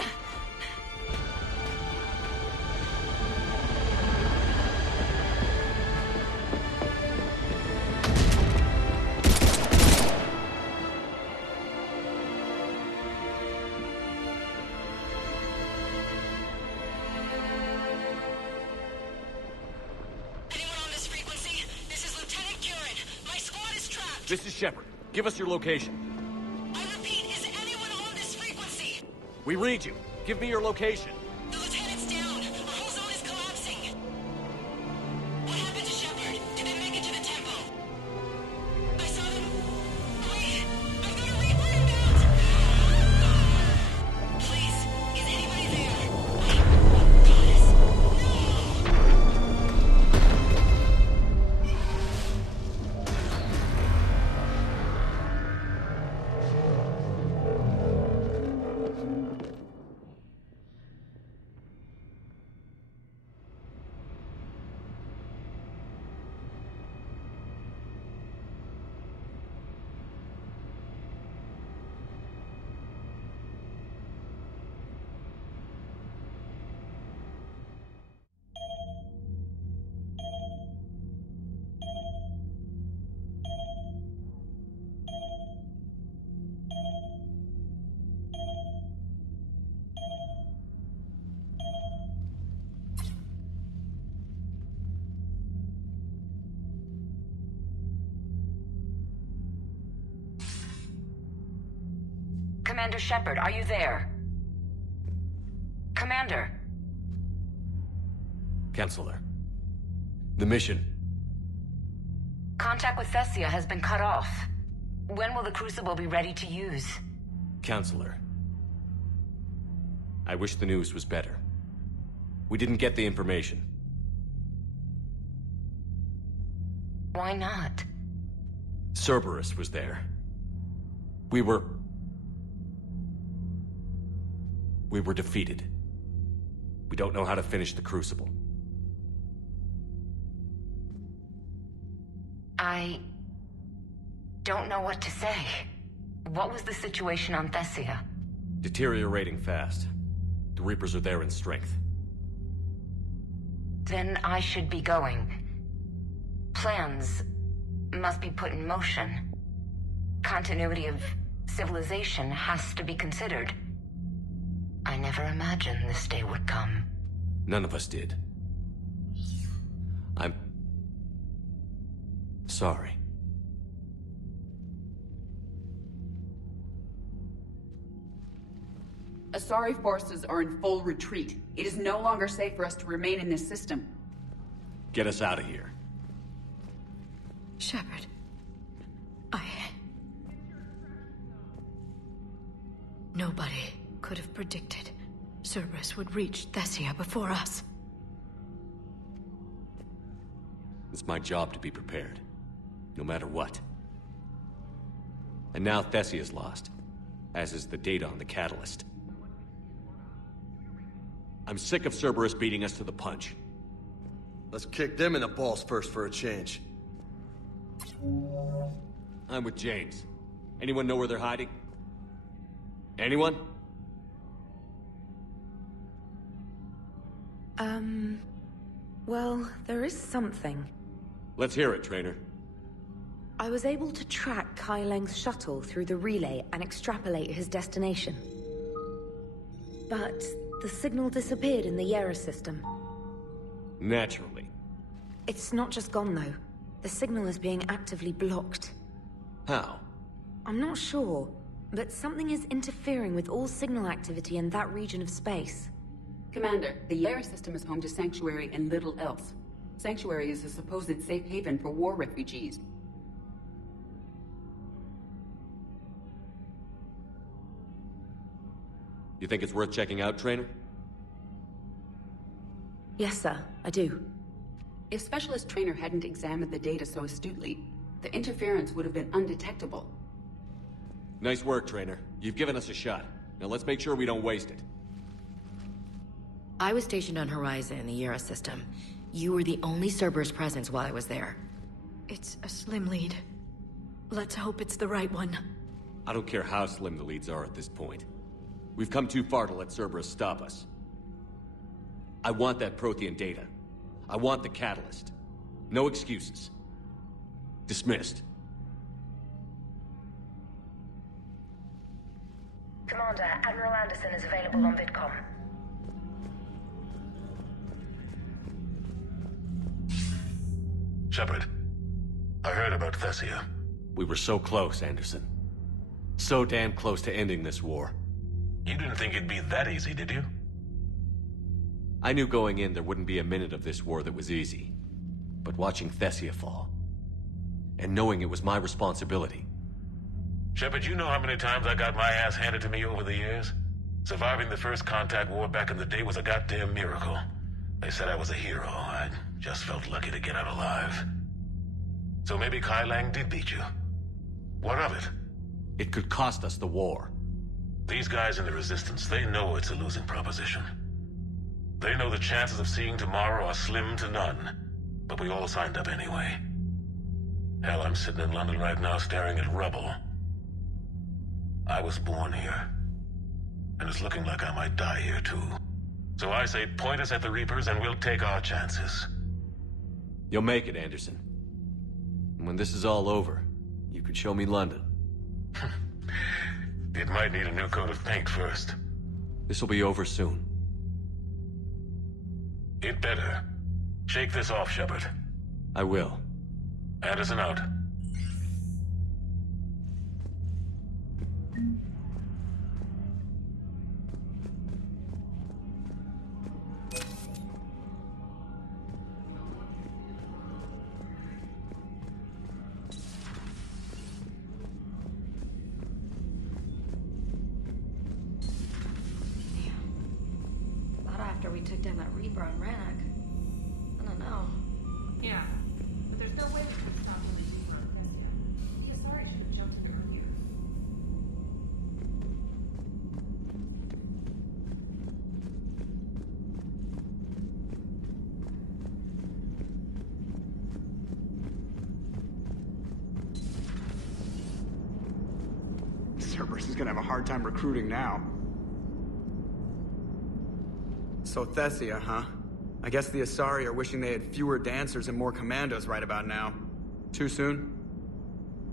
This is Shepard. Give us your location. I repeat, is anyone on this frequency? We read you. Give me your location. The lieutenant's down. Our whole zone is collapsing. What happened to Shepard? Did they make it to the temple? I saw them. Wait, I'm gonna Reaper inbound. Please, is anybody there? Goddess, Commander Shepard, are you there? Commander! Counselor. The mission. Contact with Thessia has been cut off. When will the Crucible be ready to use? Counselor. I wish the news was better. We didn't get the information. Why not? Cerberus was there. We were defeated. We don't know how to finish the Crucible. I don't know what to say. What was the situation on Thessia? Deteriorating fast. The Reapers are there in strength. Then I should be going. Plans must be put in motion. Continuity of civilization has to be considered. I never imagined this day would come. None of us did. I'm sorry. Asari forces are in full retreat. It is no longer safe for us to remain in this system. Get us out of here. Shepard, Nobody could have predicted Cerberus would reach Thessia before us. It's my job to be prepared, no matter what. And now Thessia's lost, as is the data on the catalyst. I'm sick of Cerberus beating us to the punch. Let's kick them in the balls first for a change. I'm with James. Anyone know where they're hiding? Anyone? Well, there is something. Let's hear it, Trainer. I was able to track Kai Lang's shuttle through the relay and extrapolate his destination. But the signal disappeared in the Yera system. Naturally. It's not just gone, though. The signal is being actively blocked. How? I'm not sure, but something is interfering with all signal activity in that region of space. Commander, the Yera system is home to Sanctuary and little else. Sanctuary is a supposed safe haven for war refugees. You think it's worth checking out, Trainer? Yes, sir, I do. If Specialist Trainer hadn't examined the data so astutely, the interference would have been undetectable. Nice work, Trainer. You've given us a shot. Now let's make sure we don't waste it. I was stationed on Horizon in the Yera system. You were the only Cerberus presence while I was there. It's a slim lead. Let's hope it's the right one. I don't care how slim the leads are at this point. We've come too far to let Cerberus stop us. I want that prothean data. I want the catalyst. No excuses. Dismissed. Commander, Admiral Anderson is available on VidComm. Shepard, I heard about Thessia. We were so close, Anderson. So damn close to ending this war. You didn't think it'd be that easy, did you? I knew going in there wouldn't be a minute of this war that was easy. But watching Thessia fall, and knowing it was my responsibility. Shepard, you know how many times I got my ass handed to me over the years? Surviving the first contact war back in the day was a goddamn miracle. They said I was a hero. I just felt lucky to get out alive. So maybe Kai Lang did beat you. What of it? It could cost us the war. These guys in the Resistance, they know it's a losing proposition. They know the chances of seeing tomorrow are slim to none. But we all signed up anyway. Hell, I'm sitting in London right now staring at rubble. I was born here. And it's looking like I might die here too. So I say point us at the Reapers and we'll take our chances. You'll make it, Anderson. And when this is all over, you could show me London. It might need a new coat of paint first. This will be over soon. It better. Shake this off, Shepard. I will. Anderson out. Not after we took down that Reaper on Rannoch. I don't know. Yeah, but there's no way we can stop the Reaper on Thessia. The Asari should have jumped in earlier. Cerberus is gonna have a hard time recruiting now. So Thessia, huh? I guess the Asari are wishing they had fewer dancers and more commandos right about now. Too soon?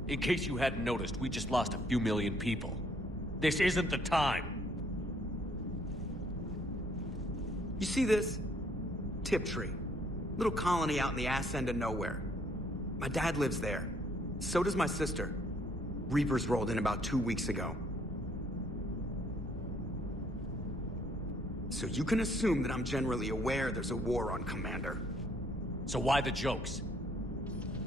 In case you hadn't noticed, we just lost a few million people. This isn't the time. You see this? Tiptree. Little colony out in the ass end of nowhere. My dad lives there. So does my sister. Reapers rolled in about 2 weeks ago. So you can assume that I'm generally aware there's a war on, Commander. So why the jokes?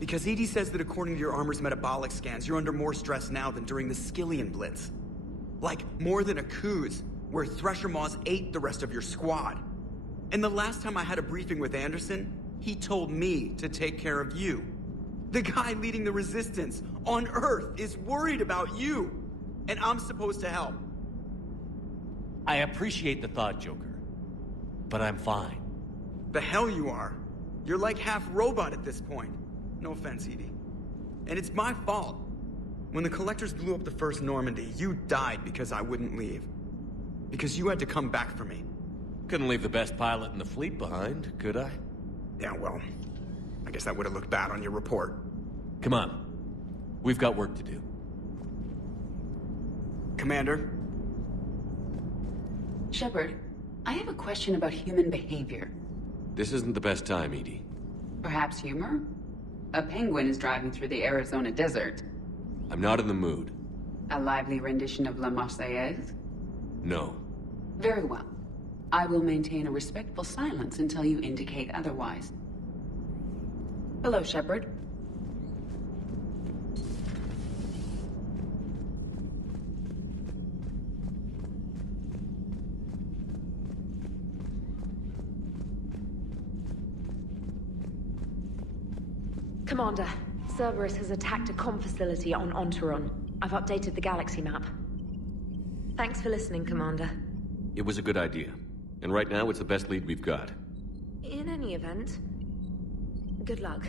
Because EDI says that according to your armor's metabolic scans, you're under more stress now than during the Skillian Blitz. Like, more than a Kuz, where Thresher Maws ate the rest of your squad. And the last time I had a briefing with Anderson, he told me to take care of you. The guy leading the Resistance on Earth is worried about you. And I'm supposed to help. I appreciate the thought, Joker. But I'm fine. The hell you are. You're like half robot at this point. No offense, EDI. And it's my fault. When the Collectors blew up the first Normandy, you died because I wouldn't leave. Because you had to come back for me. Couldn't leave the best pilot in the fleet behind, could I? Yeah, well, I guess that would have looked bad on your report. Come on. We've got work to do. Commander? Shepard, I have a question about human behavior. This isn't the best time, EDI. Perhaps humor? A penguin is driving through the Arizona desert. I'm not in the mood. A lively rendition of La Marseillaise? No. Very well. I will maintain a respectful silence until you indicate otherwise. Hello, Shepard. Commander, Cerberus has attacked a comm facility on Ontaron. I've updated the galaxy map. Thanks for listening, Commander. It was a good idea. And right now, it's the best lead we've got. In any event, good luck.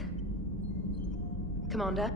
Commander?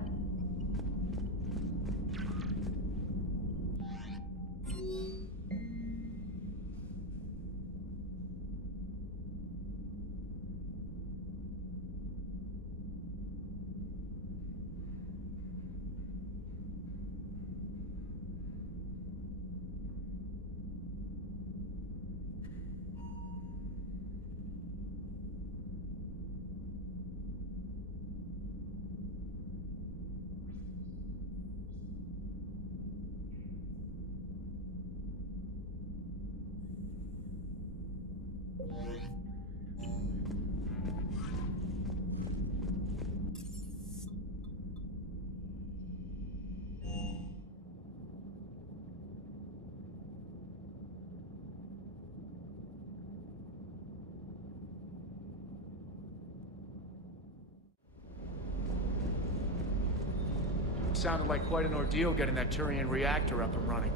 Sounded like quite an ordeal getting that Turian reactor up and running.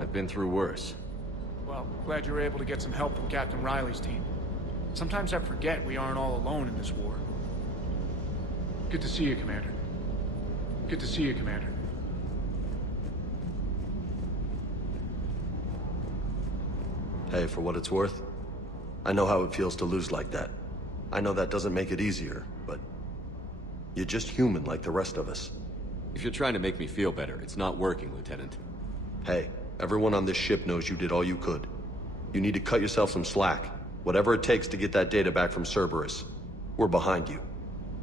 I've been through worse. Well, glad you were able to get some help from Captain Riley's team. Sometimes I forget we aren't all alone in this war. Good to see you, Commander. Good to see you, Commander. Hey, for what it's worth, I know how it feels to lose like that. I know that doesn't make it easier, but you're just human like the rest of us. If you're trying to make me feel better, it's not working, Lieutenant. Hey, everyone on this ship knows you did all you could. You need to cut yourself some slack. Whatever it takes to get that data back from Cerberus. We're behind you.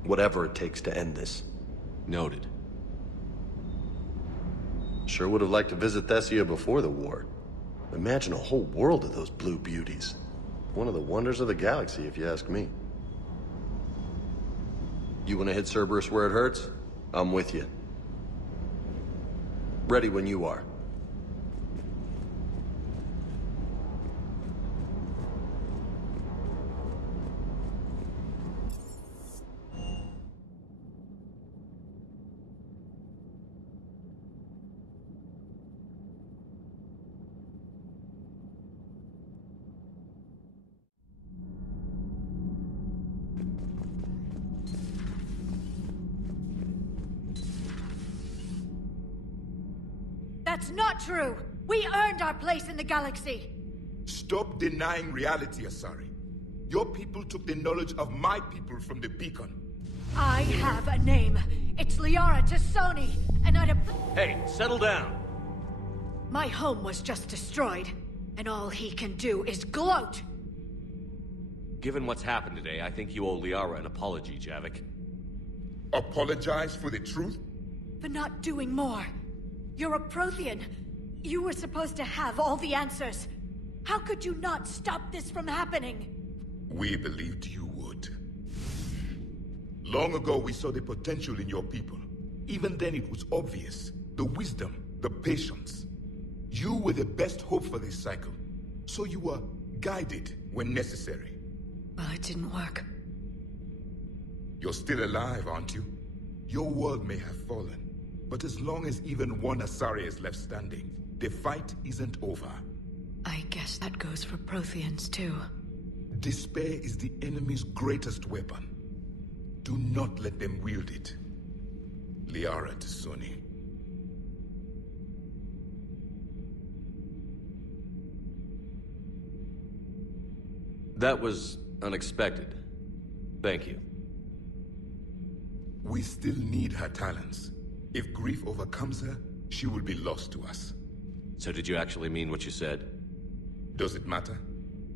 Whatever it takes to end this. Noted. Sure would have liked to visit Thessia before the war. Imagine a whole world of those blue beauties. One of the wonders of the galaxy, if you ask me. You want to hit Cerberus where it hurts? I'm with you. Ready when you are. That's not true! We earned our place in the galaxy! Stop denying reality, Asari. Your people took the knowledge of my people from the beacon. I have a name. It's Liara Tassoni, and I'd Hey, settle down! My home was just destroyed, and all he can do is gloat! Given what's happened today, I think you owe Liara an apology, Javik. Apologize for the truth? For not doing more. You're a prothean. You were supposed to have all the answers. How could you not stop this from happening? We believed you would. Long ago, we saw the potential in your people. Even then, it was obvious. The wisdom, the patience. You were the best hope for this cycle. So you were guided when necessary. Well, it didn't work. You're still alive, aren't you? Your world may have fallen. But as long as even one Asari is left standing, the fight isn't over. I guess that goes for Protheans, too. Despair is the enemy's greatest weapon. Do not let them wield it. Liara Tassoni. That was unexpected. Thank you. We still need her talents. If grief overcomes her, she will be lost to us. So did you actually mean what you said? Does it matter?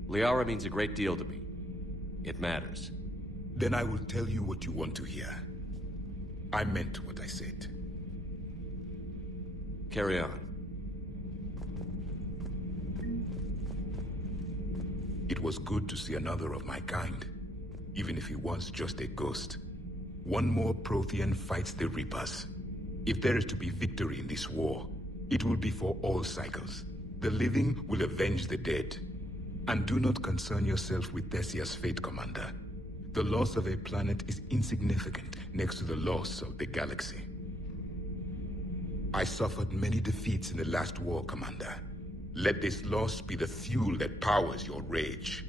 Liara means a great deal to me. It matters. Then I will tell you what you want to hear. I meant what I said. Carry on. It was good to see another of my kind, even if he was just a ghost. One more Prothean fights the Reapers. If there is to be victory in this war, it will be for all cycles. The living will avenge the dead. And do not concern yourself with Thessia's fate, Commander. The loss of a planet is insignificant next to the loss of the galaxy. I suffered many defeats in the last war, Commander. Let this loss be the fuel that powers your rage.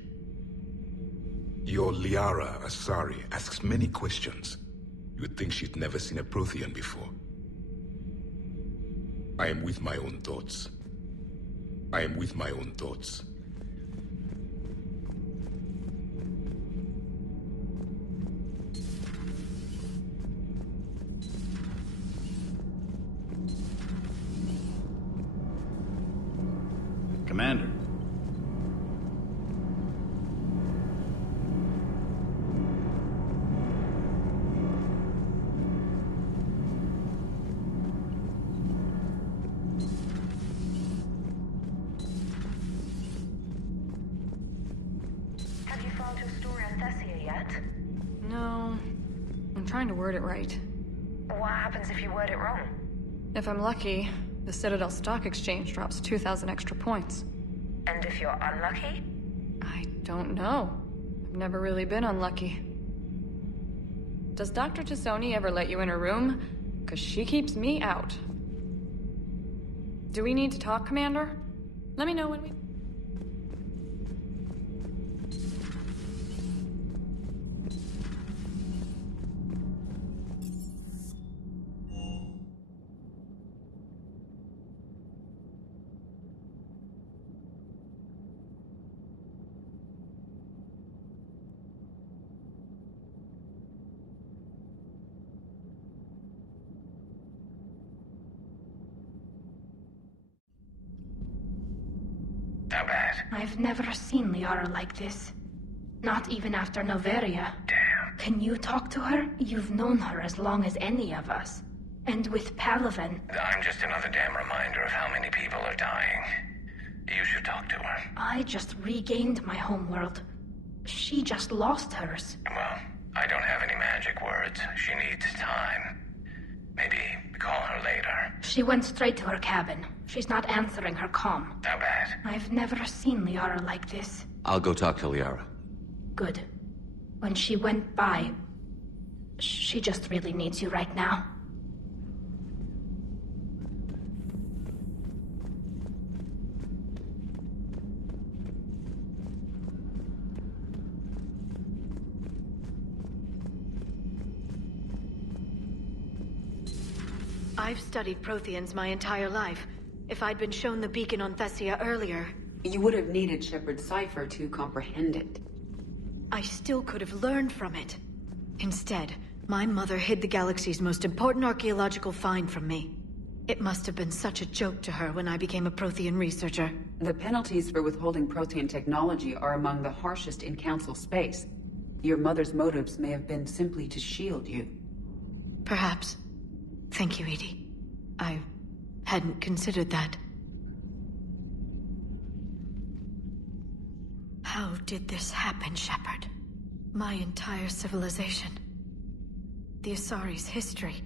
Your Liara Asari asks many questions. You would think she'd never seen a Prothean before. I am with my own thoughts. I am with my own thoughts. Commander. Have you found your story on Thessia yet? No. I'm trying to word it right. What happens if you word it wrong? If I'm lucky, the Citadel Stock Exchange drops 2,000 extra points. And if you're unlucky? I don't know. I've never really been unlucky. Does Dr. Tassoni ever let you in her room? 'Cause she keeps me out. Do we need to talk, Commander? Let me know when we... How bad? I've never seen Liara like this. Not even after Noveria. Damn. Can you talk to her? You've known her as long as any of us. And with Palaven. I'm just another damn reminder of how many people are dying. You should talk to her. I just regained my homeworld. She just lost hers. Well, I don't have any magic words. She needs time. Maybe call her later. She went straight to her cabin. She's not answering her comm. How bad? I've never seen Liara like this. I'll go talk to Liara. Good. When she went by, she just really needs you right now. I've studied protheans my entire life. If I'd been shown the beacon on Thessia earlier... You would have needed Shepard's cipher to comprehend it. I still could have learned from it. Instead, my mother hid the galaxy's most important archaeological find from me. It must have been such a joke to her when I became a prothean researcher. The penalties for withholding prothean technology are among the harshest in Council space. Your mother's motives may have been simply to shield you. Perhaps. Thank you, Edie. I hadn't considered that. How did this happen, Shepard? My entire civilization. The Asari's history.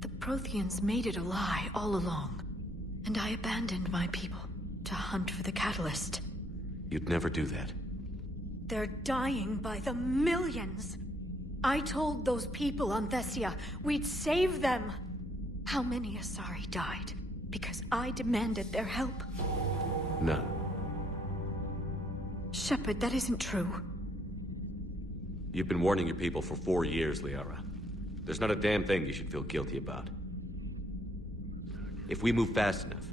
The Protheans made it a lie all along. And I abandoned my people to hunt for the catalyst. You'd never do that. They're dying by the millions. I told those people on Thessia we'd save them. How many Asari died because I demanded their help? None. Shepard, that isn't true. You've been warning your people for 4 years, Liara. There's not a damn thing you should feel guilty about. If we move fast enough,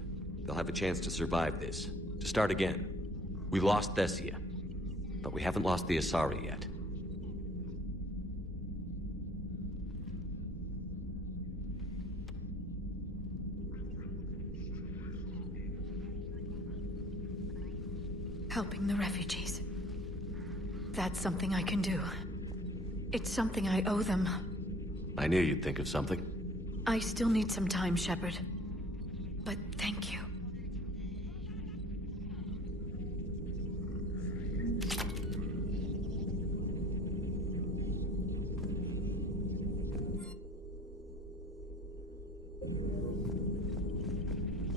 they'll have a chance to survive this. To start again. We lost Thessia, but we haven't lost the Asari yet. Helping the refugees. That's something I can do. It's something I owe them. I knew you'd think of something. I still need some time, Shepard. But thank you.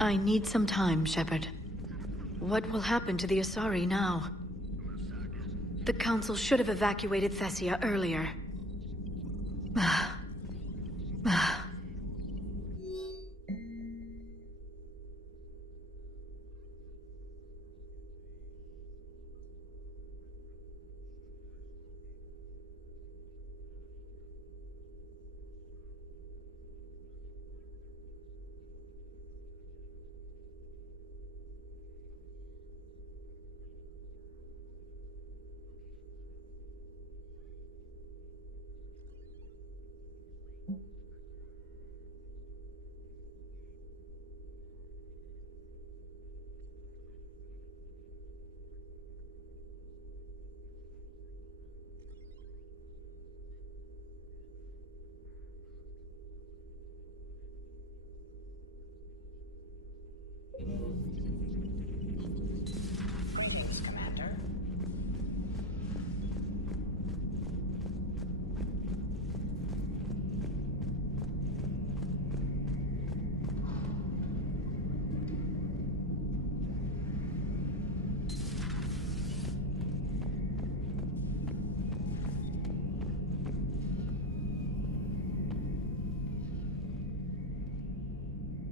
I need some time, Shepard. What will happen to the Asari now? The Council should have evacuated Thessia earlier.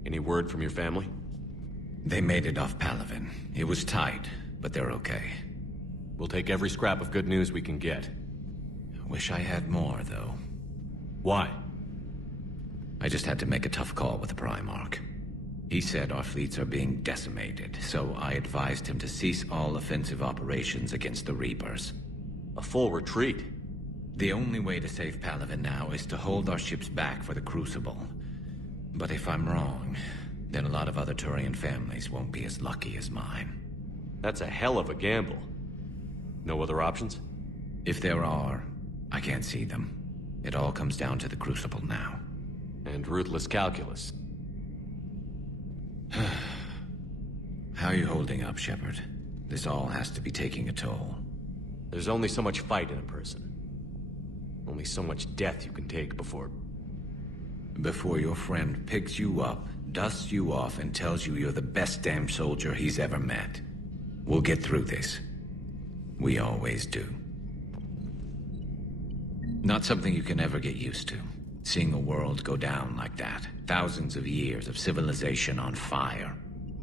Any word from your family? They made it off Palaven. It was tight, but they're okay. We'll take every scrap of good news we can get. Wish I had more, though. Why? I just had to make a tough call with the Primarch. He said our fleets are being decimated, so I advised him to cease all offensive operations against the Reapers. A full retreat? The only way to save Palaven now is to hold our ships back for the Crucible. But if I'm wrong, then a lot of other Turian families won't be as lucky as mine. That's a hell of a gamble. No other options? If there are, I can't see them. It all comes down to the Crucible now. And ruthless calculus. How are you holding up, Shepard? This all has to be taking a toll. There's only so much fight in a person. Only so much death you can take before... Before your friend picks you up, dusts you off, and tells you you're the best damn soldier he's ever met. We'll get through this. We always do. Not something you can ever get used to. Seeing a world go down like that. Thousands of years of civilization on fire.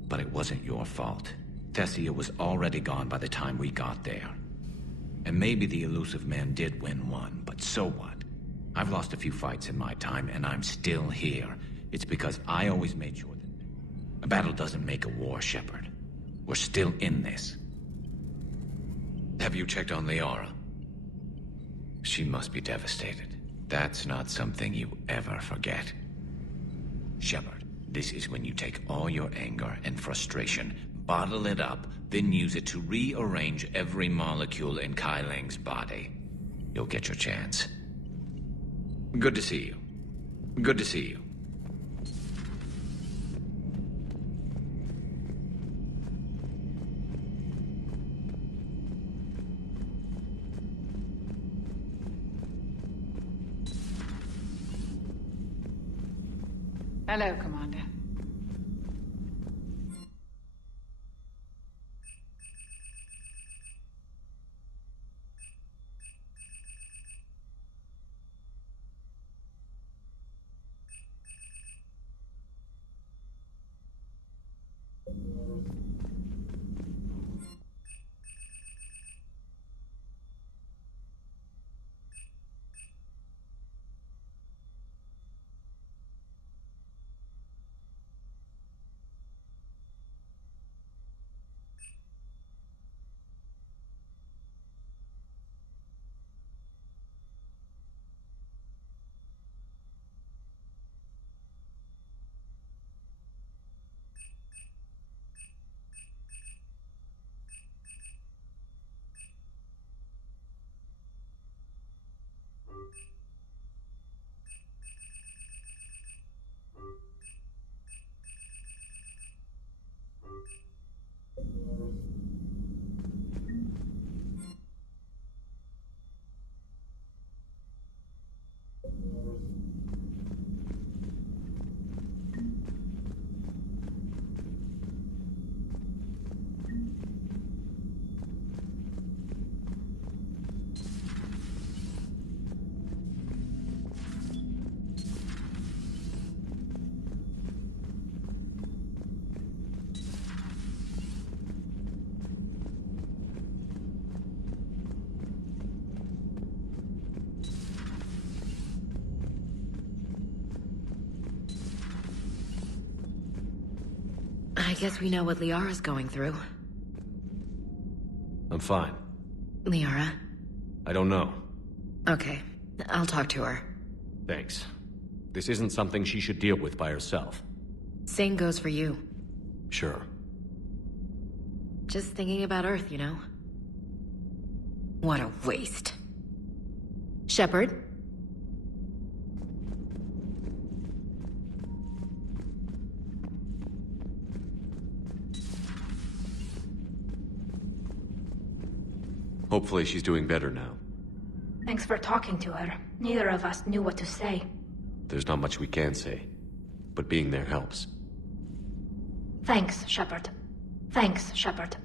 But it wasn't your fault. Thessia was already gone by the time we got there. And maybe the elusive man did win one, but so what? I've lost a few fights in my time, and I'm still here. It's because I always made sure that... A battle doesn't make a war, Shepard. We're still in this. Have you checked on Liara? She must be devastated. That's not something you ever forget. Shepard, this is when you take all your anger and frustration, bottle it up, then use it to rearrange every molecule in Kai Lang's body. You'll get your chance. Good to see you. Good to see you. Hello, Commander. I guess we know what Liara's going through. I'm fine. Liara? I don't know. Okay, I'll talk to her. Thanks. This isn't something she should deal with by herself. Same goes for you. Sure. Just thinking about Earth, you know? What a waste. Shepard? Hopefully she's doing better now. Thanks for talking to her. Neither of us knew what to say. There's not much we can say, but being there helps. Thanks, Shepard. Thanks, Shepard.